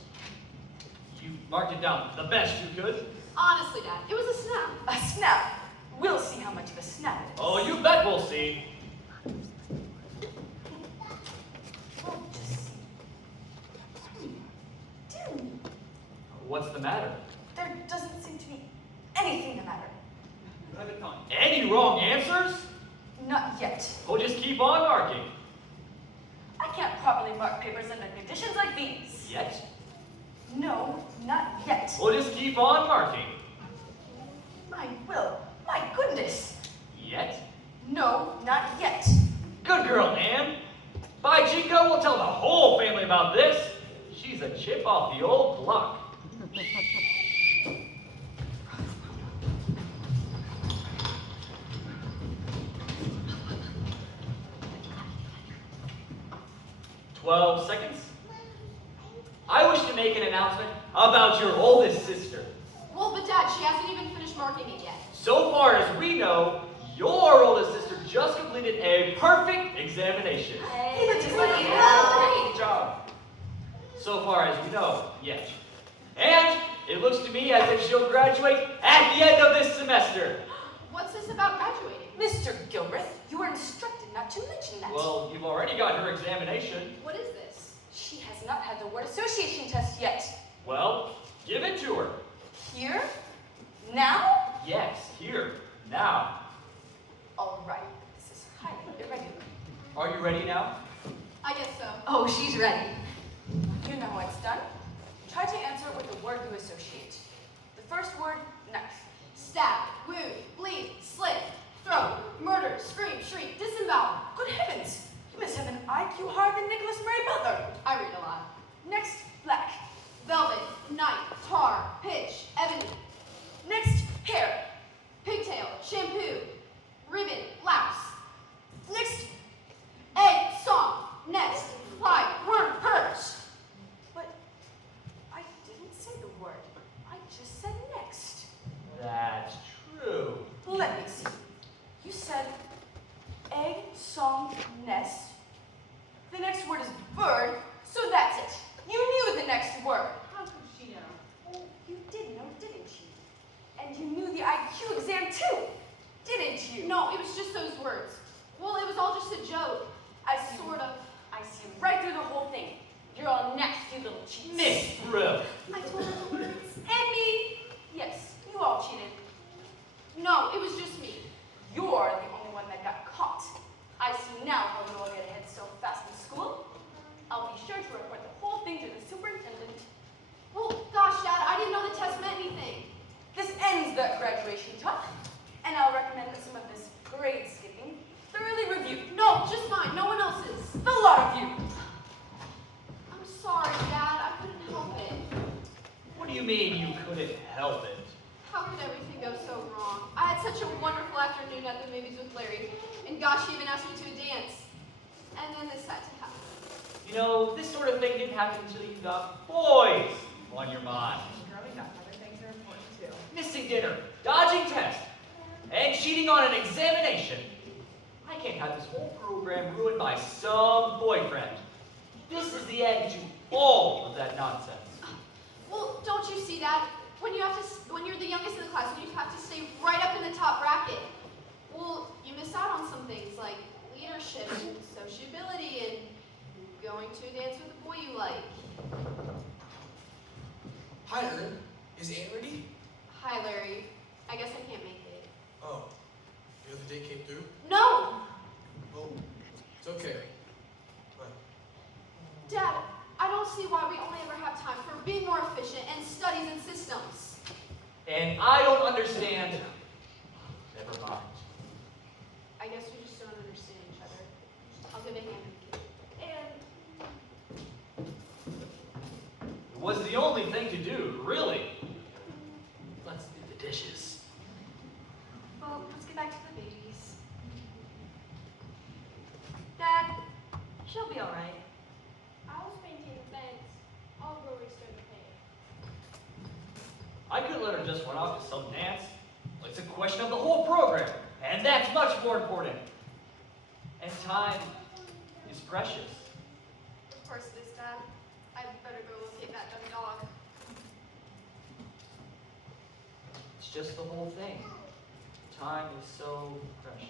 You marked it down the best you could. Honestly, Dad, it was a snap. A snap. We'll see how much of a snap it is. Oh, you bet we'll see. We'll just see. Dear me, What's the matter? there doesn't seem to be anything the matter. You haven't found any wrong answers? Not yet. We'll just keep on marking. I can't properly mark papers under conditions like these. Yet? No, not yet. We'll just keep on marking. My will. My goodness. Yet? No, not yet. Good girl, Anne. By Jingo, we'll tell the whole family about this. She's a chip off the old block. "12 seconds. I wish to make an announcement about your oldest sister. Well, but Dad, she hasn't even finished marking it yet. So far as we know, your oldest sister, just completed a perfect examination. Great job. So far as we know, yes. And it looks to me as if she'll graduate at the end of this semester. What's this about graduating? Mr. Gilbreth, you were instructed not to mention that. Well, you've already got her examination. What is this? She has not had the word association test yet. Well, give it to her. Here? Now? Yes, here, now. All right. This is highly irregular. Are you ready now? I guess so. Oh, she's ready. You know how it's done. Try to answer it with the word you associate. The first word, knife. Stab, wound, bleed, slit, throat, murder, scream, shriek, disembowel. Good heavens! You must have an IQ higher than Nicholas Murray Butler. I read a lot. Next, black. Velvet, night, tar, pitch, ebony. Next, hair. Pigtail, shampoo, ribbon, blouse. Next, Egg, song, nest, fly, worm, perch. but I didn't say the word. I just said next. That's true. Let me see. You said egg, song, nest. The next word is bird, so that's it. You knew the next word. How could she know? Oh, you did know, didn't you? And you knew the IQ exam too, didn't you? No, it was just those words. Well, it was all just a joke. I see. Sort of. I see right through the whole thing. You're all nasty little cheats. Miss Brill. I told her the words. And me. Yes, you all cheated. No, it was just me. You're the only one that got caught. I see now how you all get ahead so fast in school. I'll be sure to report the whole thing to the superintendent. Well, gosh, Dad, I didn't know the test meant anything. This ends the graduation talk, and I'll recommend that some of this grade skipping thoroughly reviewed. No, just mine. No one else's. The lot of you. I'm sorry, Dad. I couldn't help it. What do you mean you couldn't help it? How could everything go so wrong? I had such a wonderful afternoon at the movies with Larry, and gosh, he even asked me to a dance. And then this had to happen. You know, this sort of thing didn't happen until you got boys on your mind. Growing up, other things are important too. Missing dinner, dodging tests, and cheating on an examination. I can't have this whole program ruined by some boyfriend. This is the end to all of that nonsense. Well, don't you see that? When you're the youngest in the class, you have to stay right up in the top bracket. Well, you miss out on some things like leadership and sociability and going to a dance with a boy you like. Hi, Ern. Is Aunt ready? Hi, Larry. I guess I can't make it. Oh, the other day came through? No! Well, it's okay. But Dad, I don't see why we only ever have time for being more efficient and studies and systems. And I don't understand. Never mind. I guess we just don't understand each other. I'll give a hand to the kid. It was the only thing to do, really. Let's do the dishes. Well, let's get back to the babies. Dad, she'll be all right. I was painting the fence. I'll go restore the paint. I couldn't let her just run off to some dance. It's a question of the whole program, and that's much more important. And time is precious. Of course it is, Dad. I'd better go locate that dumb dog. It's just the whole thing. Time is so precious.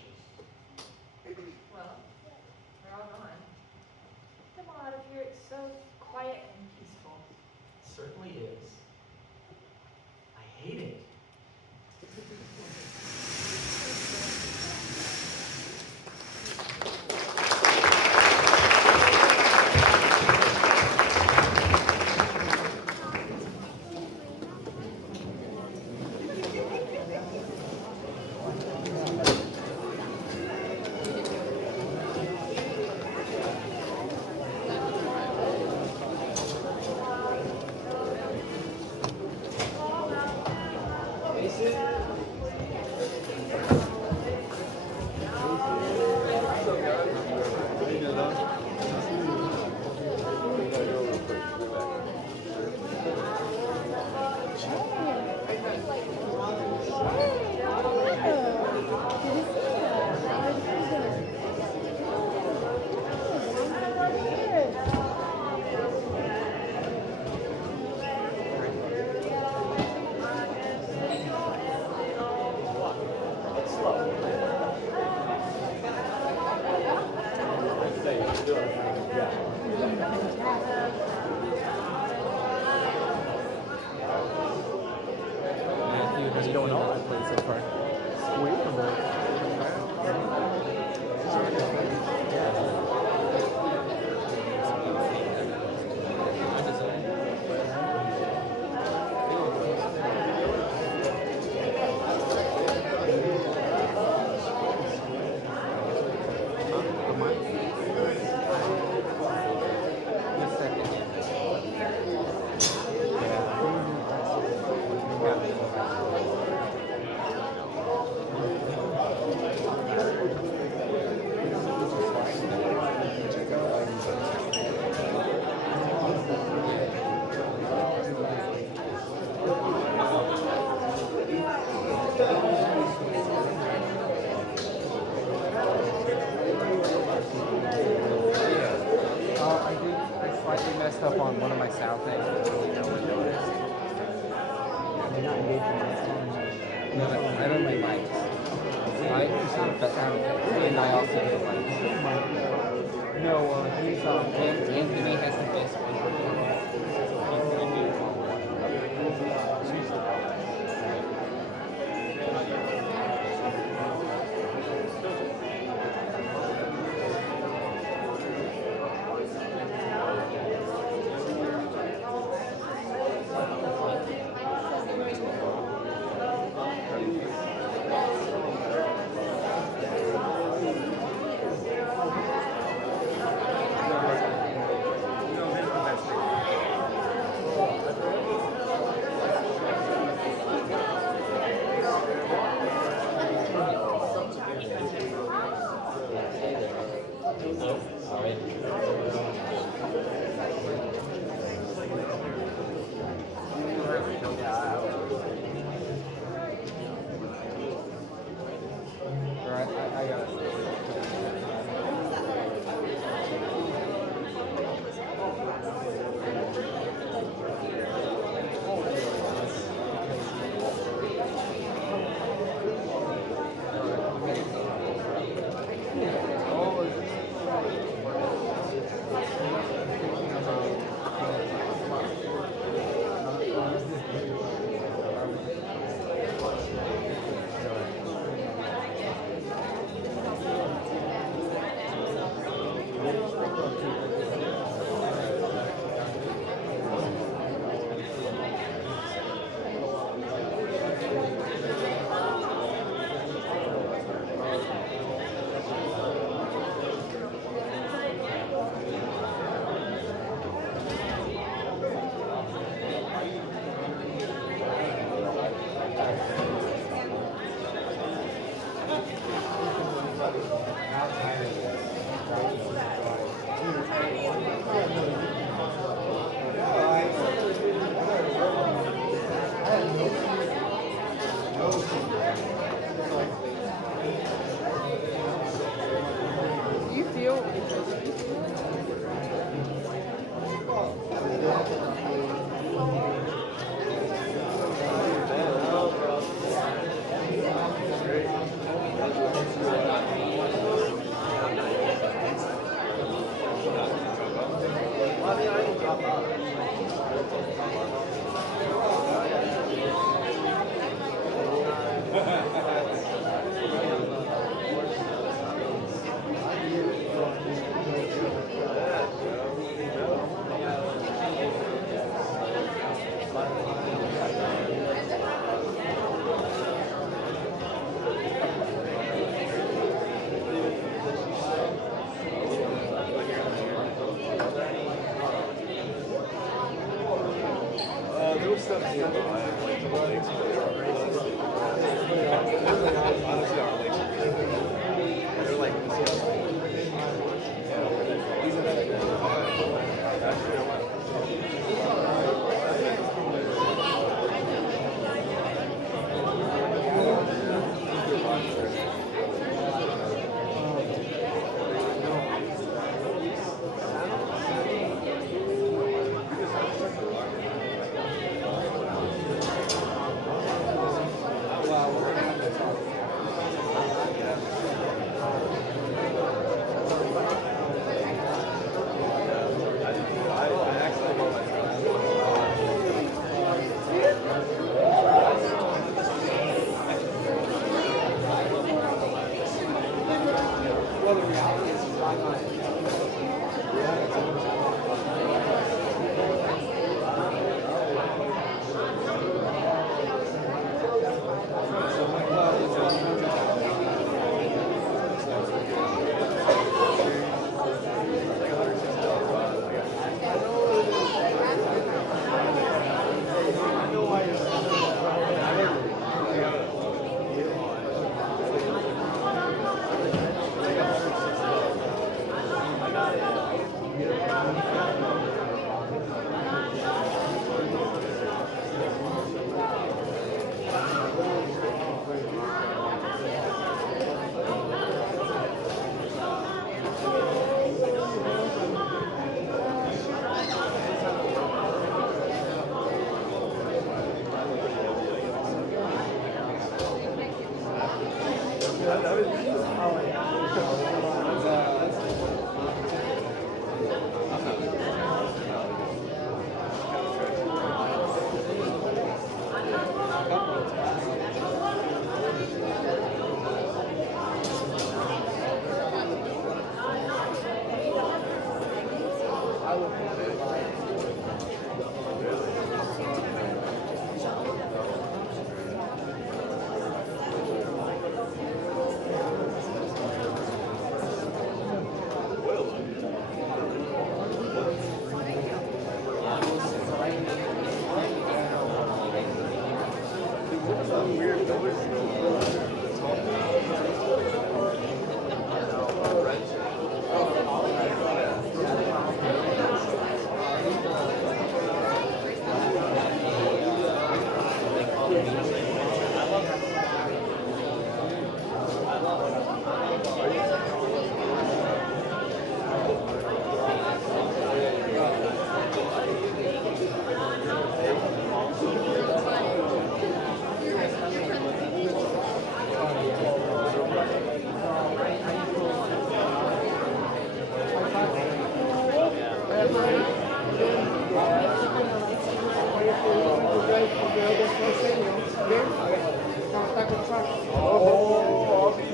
Well, we're all gone. Come on out of here. It's so quiet and peaceful. It certainly is. I hate it. Up on one of my south things. No, I don't make mics. Right? And I also do mics. No, he's Anthony has the best one. He's gonna do it all.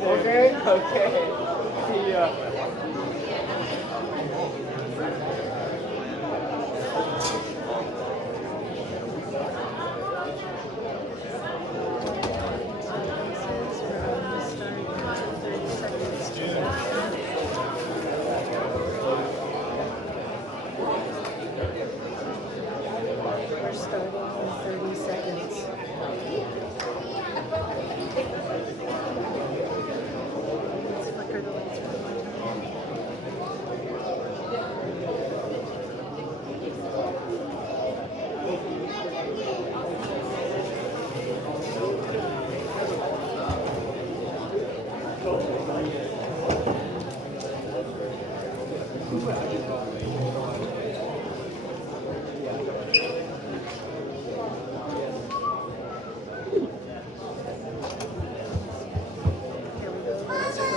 Okay. Okay. See ya. We're starting in 30 seconds. Let's flicker the lights one more time. Here we go. Let's go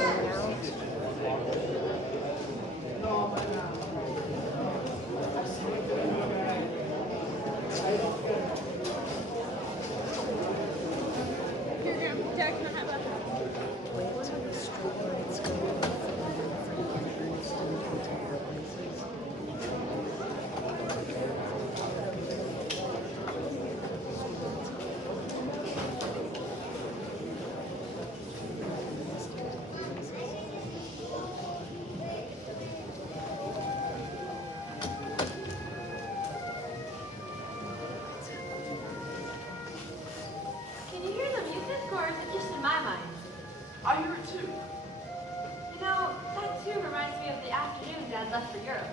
now. Wait till the street lights go off and then Frank and Ernest can take their places. Can you hear the music, or is it just in my mind? I hear it too. You know, that too reminds me of the afternoon Dad left for Europe.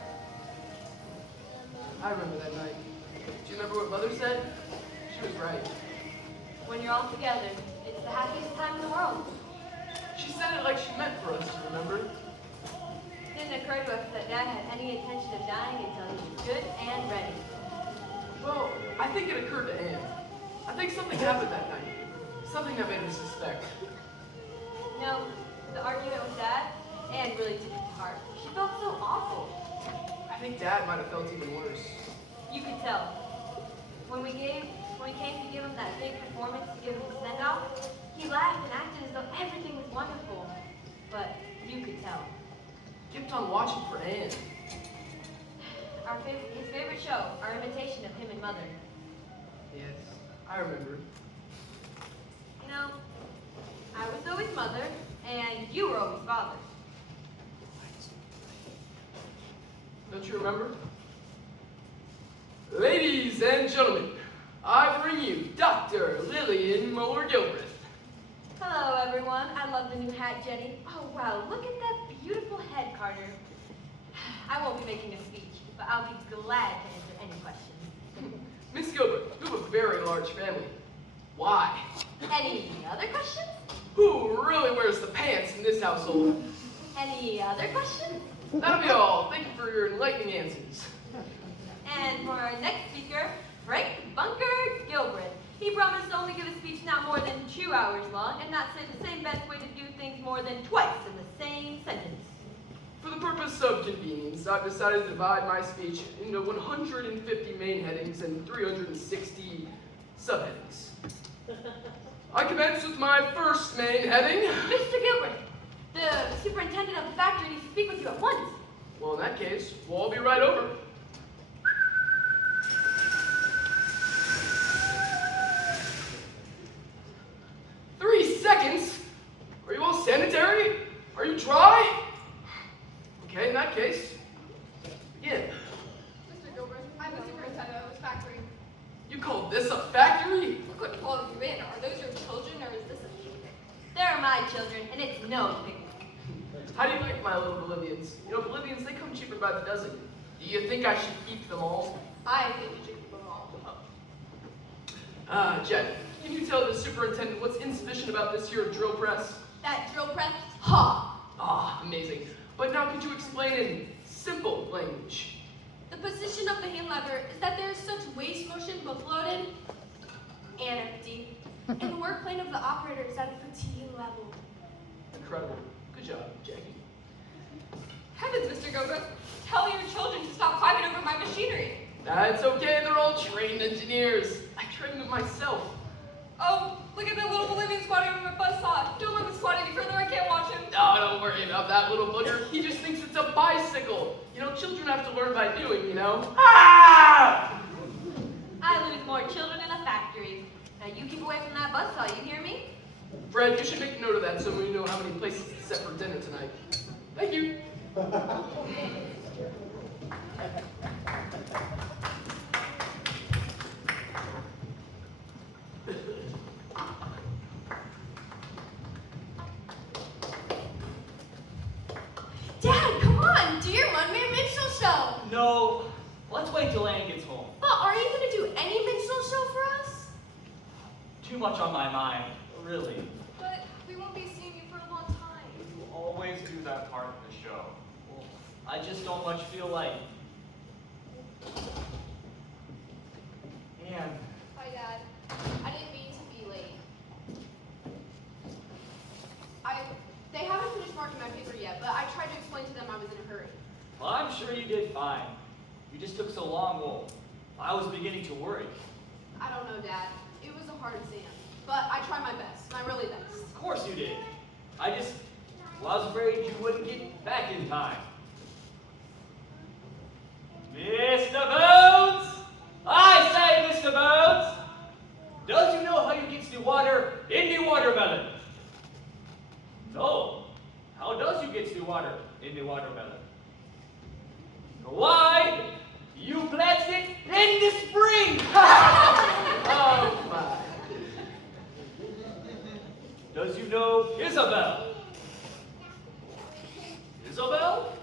I remember that night. Do you remember what Mother said? She was right. When you're all together, it's the happiest time in the world. She said it like she meant for us to remember. It didn't occur to us that Dad had any intention of dying until he was good and ready. Well, I think it occurred to Anne. I think something happened that night. Something that made her suspect. You know, the argument with Dad, Anne really took it to heart. She felt so awful. I think Dad might have felt even worse. You could tell. When we came to give him that big performance to give him a send-off, he laughed and acted as though everything was wonderful. But you could tell. Kept on watching for Anne. His favorite show, our imitation of him and Mother. Yes, I remember. You know, I was always Mother, and you were always Father. Don't you remember? Ladies and gentlemen, I bring you Dr. Lillian Moore-Gilbreth. Hello, everyone. I love the new hat, Jenny. Oh, wow, look at that beautiful head, Carter. I won't be making a speech, but I'll be glad to answer any questions. Miss Gilbert, you have a very large family. Why? Any other questions? Who really wears the pants in this household? Any other questions? That'll be all. Thank you for your enlightening answers. And for our next speaker, Frank Bunker Gilbreth. He promised to only give a speech not more than 2 hours long and not say the same best way to do things more than twice in the same sentence. For the purpose of convenience, I've decided to divide my speech into 150 main headings and 360 subheadings. I commence with my first main heading. Mr. Gilbreth, the superintendent of the factory needs to speak with you at once. Well, in that case, we'll all be right over. Okay, in that case, begin. Mr. Gilbert, I'm the superintendent of this factory. You call this a factory? Look what all of you in. Are those your children or is this a picnic? They're my children, and it's no picnic. How do you like my little Bolivians? You know, Bolivians, they come cheaper by the dozen. Do you think I should keep them all? I think you should keep them all. Jen, can you tell the superintendent what's insufficient about this here drill press? That drill press? Ha! Ah, amazing. But now could you explain in simple language? The position of the hand lever is that there is such waste motion both loaded and empty. And the work plane of the operator is at a fatigue level. Incredible. Good job, Jackie. Heavens, Mr. Gilbert, tell your children to stop climbing over my machinery. It's okay, they're all trained engineers. I trained them myself. Oh, look at that little Bolivian squatting over my buzzsaw. Don't let him squat any further, I can't watch him. No, don't worry about that little booger. He just thinks it's a bicycle. You know, children have to learn by doing, you know. Ah! I lose more children in a factory. Now you keep away from that buzzsaw, you hear me? Fred, you should make a note of that so we know how many places to set for dinner tonight. Thank you. Dad, come on! Do your one-man minstrel show! No, let's wait till Anne gets home. But are you gonna do any minstrel show for us? Too much on my mind, really. But we won't be seeing you for a long time. You always do that part of the show. Well, I just don't much feel like. Anne, Hi, Dad. I didn't mean to be late. They haven't finished marking my paper yet, but I tried to explain to them I was in a hurry. well, I'm sure you did fine. You just took so long, well, I was beginning to worry. I don't know, Dad. It was a hard exam. But I tried my best, my really best. Of course you did. I was afraid you wouldn't get back in time. Mr. Bones! I say, Mr. Bones! Does you know how you gets the water in the watermelon? No. How does you get the water in the watermelon? Why? You plants it in the spring! Oh, my. Does you know Isabel? Isabel?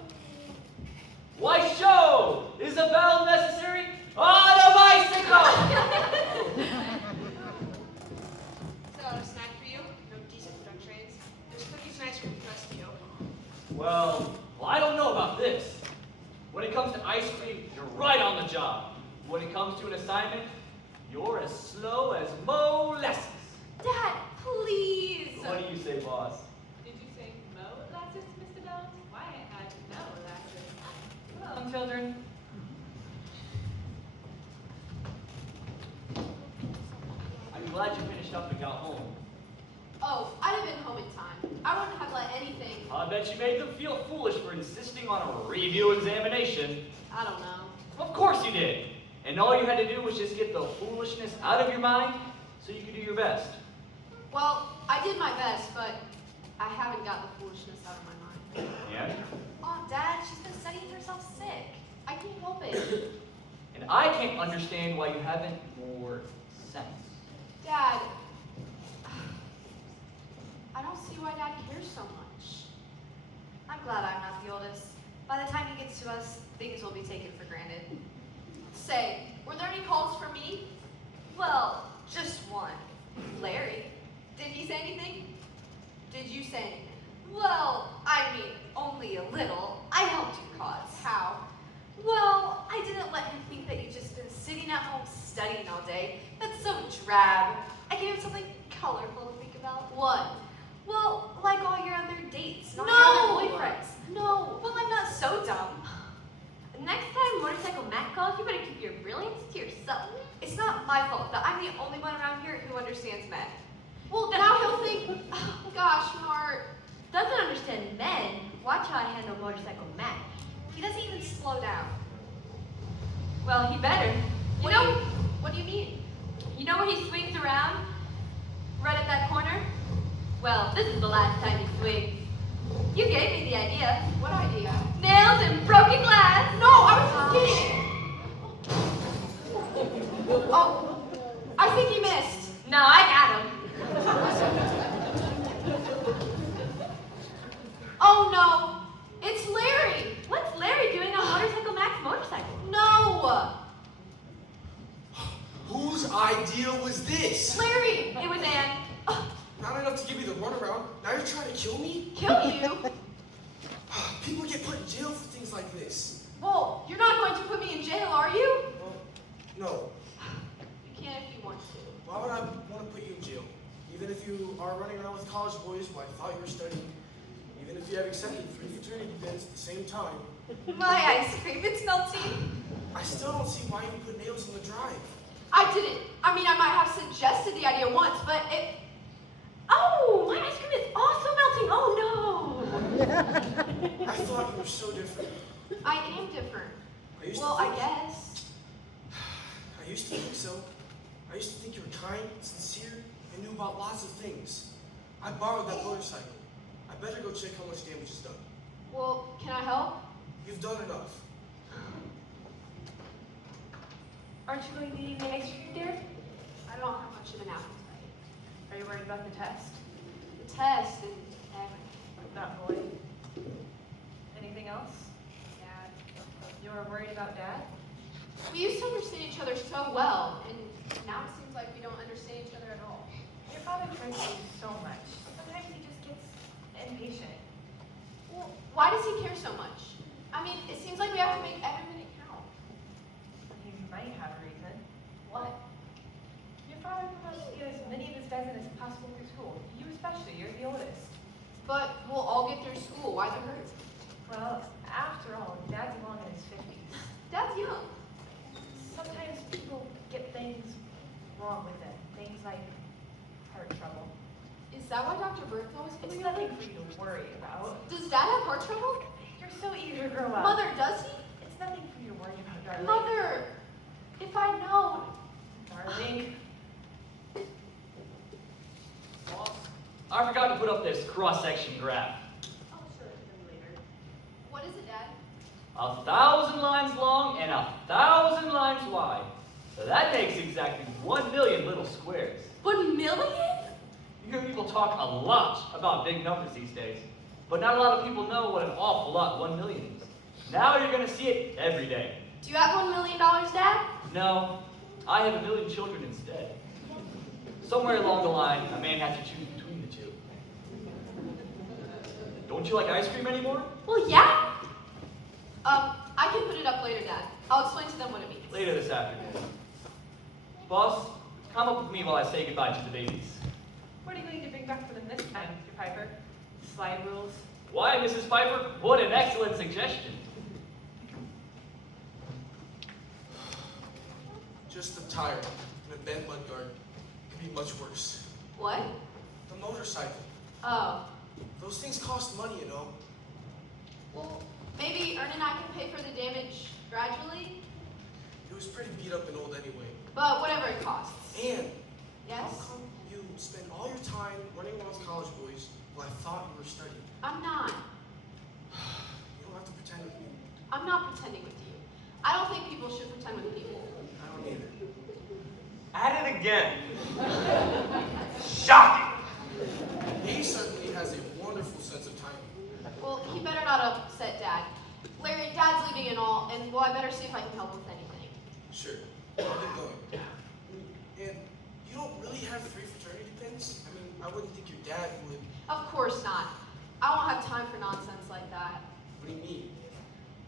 Why show Isabel necessary on a bicycle? Is that a snack for you? No decent product trains. There's cookies and ice cream for the rest of you. Well, I don't know about this. When it comes to ice cream, you're right on the job. When it comes to an assignment, you're as slow as molasses. Dad, please. What do you say, boss? Did you say molasses, Mr. Bones? Why I had no molasses. Well, children. I'm glad you finished up and got home. Oh, I'd have been home in time. I wouldn't have let anything. I bet you made them feel foolish for insisting on a review examination. I don't know. Of course you did. And all you had to do was just get the foolishness out of your mind so you could do your best. Well, I did my best, but I haven't got the foolishness out of my mind. Yeah? Oh, Dad, she's been studying herself sick. I can't help it. And I can't understand why you haven't more sense. Dad, I don't see why Dad cares so much. I'm glad I'm not the oldest. By the time he gets to us, things will be taken for granted. Say, were there any calls for me? Well, just one. Larry. Did he say anything? Did you say anything? Well, I mean, only a little. I helped you cause. How? Well, I didn't let him think that you've just been sitting at home studying all day. That's so drab. I gave him something colorful to think about. What? Well, like all your other dates, not No! your other boyfriends. No. Well, I'm not so dumb. Next time Motorcycle Matt calls, you better keep your brilliance to yourself. It's not my fault that I'm the only one around here who understands men. Well, now he'll think, oh, gosh, Mart. Doesn't understand men. Watch how I handle Motorcycle Matt. He doesn't even slow down. Well, he better. What do you mean? You know where he swings around? Right at that corner? Well, this is the last time he swings. You gave me the idea. What idea? Nails and broken glass. No, I was just kidding. Oh, I think he missed. No, I got him. Oh no, it's Larry. What's Larry doing on Motorcycle Max motorcycle? No, Whose idea was this? Larry. It was Ann. Not enough to give me the runaround. Now you're trying to kill me? Kill you? People get put in jail for things like this. Well, you're not going to put me in jail, are you? Well, no. You can if you want to. Why would I want to put you in jail? Even if you are running around with college boys while I thought you were studying. Even if you have accepted 3 fraternity beds at the same time. My ice cream, it's melting. I still don't see why you put nails in the drive. I didn't. I mean, I might have suggested the idea once, but it. Oh, my ice cream is also melting. Oh I thought you were so different. I am different. I I guess. I used to think so. I used to think you were kind, sincere, and knew about lots of things. I borrowed that motorcycle. I better go check how much damage is done. Well, can I help? You've done enough. Aren't you going to be eating the ice cream, dear? I don't have much of an appetite. Are you worried about the test? The test and everything. Not really. Anything else? Dad. You were worried about Dad? We used to understand each other so well, and now it seems like we don't understand each other at all. Your father tries to do so much. Sometimes he just gets impatient. Well, why does he care so much? I mean, it seems like we have to make every minute count. He might have a reason. What? Your father wants to get as many of his dozen as possible through school. You especially, you're the oldest. But we'll all get through school. Why the hurry? Well, after all, Dad's long in his 50s. Dad's young. Sometimes people get things wrong with them. Things like heart trouble. Is that why Dr. Burke's always It's coming nothing for you to worry about. Does Dad have heart trouble? You're so eager to grow up. Mother, does he? It's nothing for you to worry about, darling. Mother, if I'd known. Darling. I forgot to put up this cross-section graph. I'll show it to them later. What is it, Dad? 1,000 lines long and 1,000 lines wide. So that makes exactly 1 million little squares. 1 million? You hear people talk a lot about big numbers these days, but not a lot of people know what an awful lot 1 million is. Now you're going to see it every day. Do you have $1 million, Dad? No, I have 1 million children instead. Somewhere along the line, a man has to choose between the two. Don't you like ice cream anymore? Well, yeah. I can put it up later, Dad. I'll explain to them what it means. Later this afternoon. Boss, come up with me while I say goodbye to the babies. What are you going to bring back for them this time, Mr. Piper? Slide rules? Why, Mrs. Piper? What an excellent suggestion. Just a tire and a bent mudguard. Could be much worse. What? The motorcycle. Oh. Those things cost money, you know. Well, maybe Ern and I can pay for the damage gradually, It was pretty beat up and old anyway. but whatever it costs. And Yes? how come you spend all your time running around with college boys while I thought you were studying? I'm not. You don't have to pretend with me. I'm not pretending with you. I don't think people should pretend with people. I don't either. At it again. Shocking. He certainly has a wonderful sense of timing. Well, he better not upset Dad. Larry, Dad's leaving and all, and well, I better see if I can help with anything. Sure. I'll get going. And you don't really have 3 fraternity pins? I mean, I wouldn't think your dad would. Of course not. I won't have time for nonsense like that. What do you mean?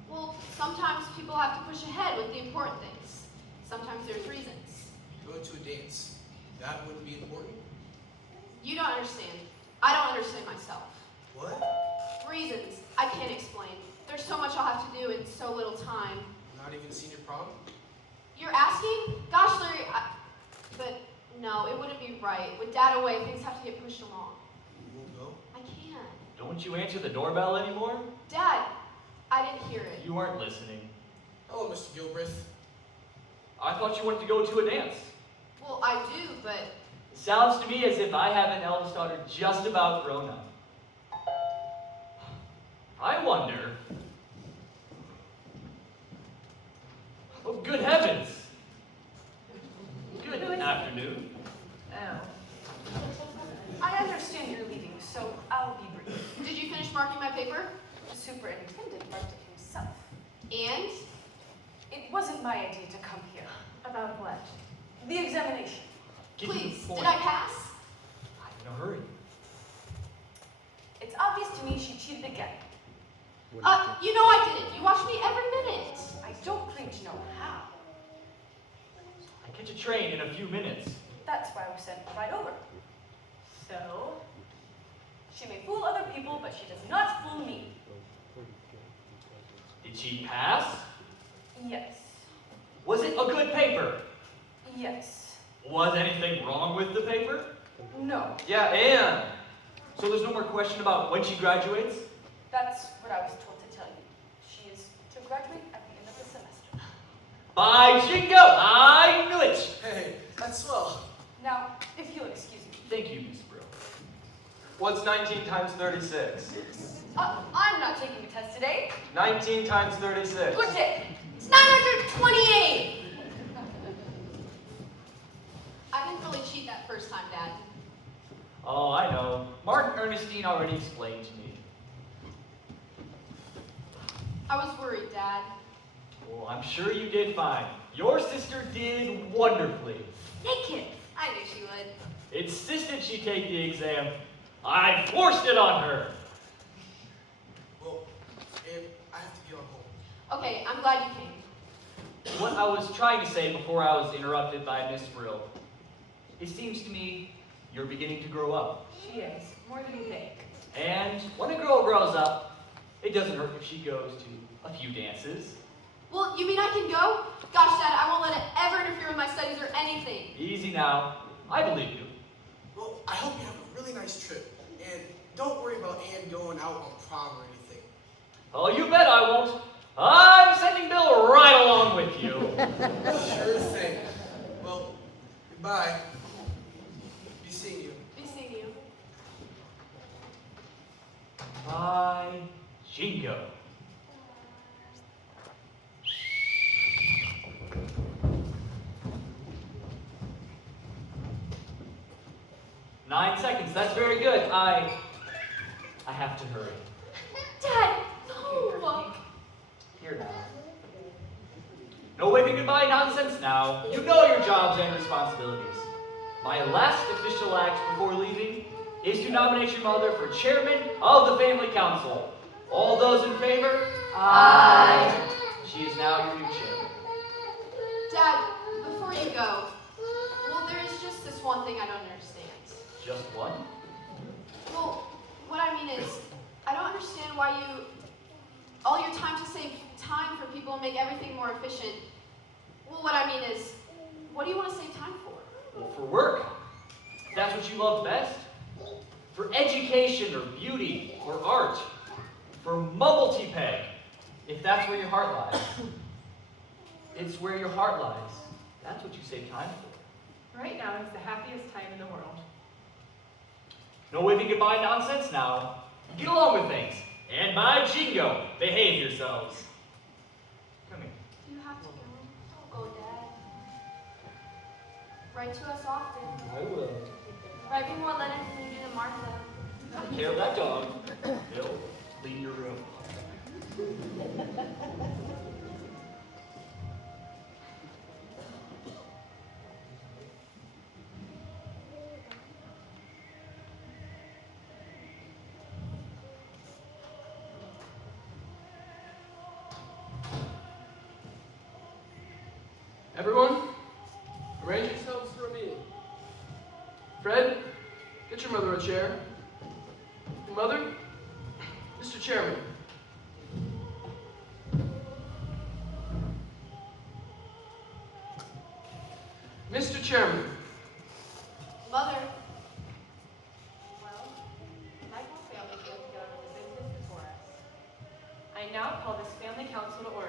Well, sometimes people have to push ahead with the important things. Sometimes there's reasons. Going to a dance. That wouldn't be important? You don't understand. I don't understand myself. What? Reasons. I can't explain. There's so much I'll have to do in so little time. Not even senior prom? You're asking? Gosh, Larry, but no, it wouldn't be right. With Dad away, things have to get pushed along. You won't go? I can't. Don't you answer the doorbell anymore? Dad, I didn't hear it. You weren't listening. Hello, Mr. Gilbreth. I thought you wanted to go to a dance. Well, I do, but Sounds to me as if I have an eldest daughter just about grown up. I wonder. Oh, good heavens! Good afternoon. Oh. I understand you're leaving, so I'll be brief. Did you finish marking my paper? The superintendent marked it himself. And? It wasn't my idea to come here. About what? The examination. Get to the Please, point. did I pass? I'm in a hurry. It's obvious to me she cheated again. You know I didn't. You watch me every minute. I don't claim to know how. I catch a train in a few minutes. That's why I was sent right over. So? She may fool other people, but she does not fool me. Did she pass? Yes. Was it a good paper? Yes. Was anything wrong with the paper? No. Yeah, and So there's no more question about when she graduates? That's what I was told to tell you. She is to graduate at the end of the semester. By jingo! I knew it! Hey, that's swell. Now, if you'll excuse me. Thank you, Miss Brill. what's 19 times 36? I'm not taking a test today. 19 times 36. Good day. It's 928! I didn't really cheat that first time, Dad. Oh, I know. Martin Ernestine already explained to me. I was worried, Dad. Well, I'm sure you did fine. Your sister did wonderfully. Hey kids, I knew she would. Insisted she take the exam. I forced it on her. Well, Ann, I have to get on home. Okay, I'm glad you came. What I was trying to say before I was interrupted by Miss Brill. It seems to me you're beginning to grow up. She is. More than you think. And when a girl grows up, it doesn't hurt if she goes to a few dances. Well, you mean I can go? Gosh, Dad, I won't let it ever interfere with my studies or anything. Easy now. I believe you. Well, I hope you have a really nice trip. And don't worry about Ann going out on prom or anything. Oh, you bet I won't. I'm sending Bill right along with you. Sure thing. Well, goodbye. Be seeing you. Be seeing you. By jingo. Nine seconds. That's very good. I have to hurry. Dad, no! Here now. No waving goodbye nonsense now. You know your jobs and responsibilities. My last official act before leaving is to nominate your mother for chairman of the family council. All those in favor? Aye. She is now your new chairman. Dad, before you go, well, there is just this one thing I don't understand. Just one? Well, what I mean is, I don't understand why you, all your time to save time for people and make everything more efficient. Well, what I mean is, what do you want to save time for? Well, for work. If that's what you love best. For education or beauty or art. For multi-peg. If that's where your heart lies. It's where your heart lies. That's what you save time for. Right now is the happiest time in the world. No waving goodbye nonsense now. Get along with things. And by jingo, behave yourselves. Come here. Do you have to go? Don't go, Dad. Write to us often. I will. Write me more letters than you do to Martha. Take care of that dog. Bill, leave your room. Everyone, arrange yourselves for a meeting. Fred, get your mother a chair. Your mother, Mr. Chairman. Mr. Chairman. Mother. Well, my whole family feels to get on with the business before us. I now call this family council to order.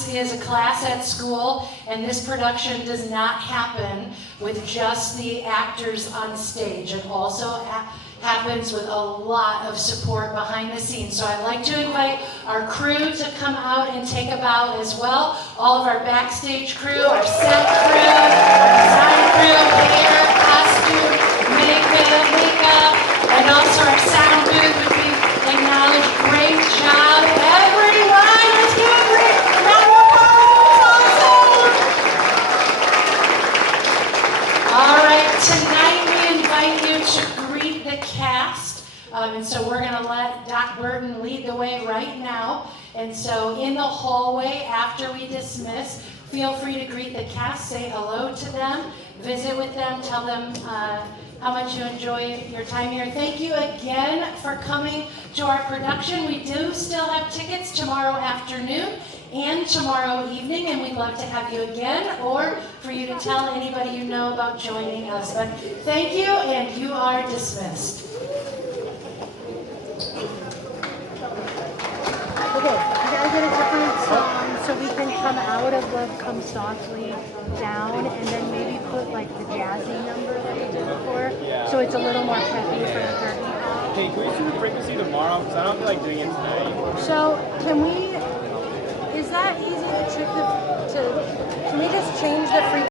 class is a class at school, and this production does not happen with just the actors on stage. It also happens with a lot of support behind the scenes. So I'd like to invite our crew to come out and take a bow as well. All of our backstage crew, our set crew, our design crew, hair, costume, makeup, and also our sound booth would be acknowledged. Great job, everyone. Let's give a great round of applause. Awesome. All right, tonight we invite you to greet the cast. And so we're going to let Doc Burton lead the way right now. And so in the hallway, after we dismiss, feel free to greet the cast, say hello to them, visit with them, tell them how much you enjoy your time here. Thank you again for coming to our production. We do still have tickets tomorrow afternoon and tomorrow evening, and we'd love to have you again, or for you to tell anybody you know about joining us. But thank you, and you are dismissed. Okay, you gotta get a different song so we can come out of Love Comes Softly down and then maybe put like the jazzy number that we did before. So it's a little more peppy for the curtain. Okay, can we do the frequency tomorrow? Because I don't feel like doing it today. So can we, is that easy to can we just change the frequency?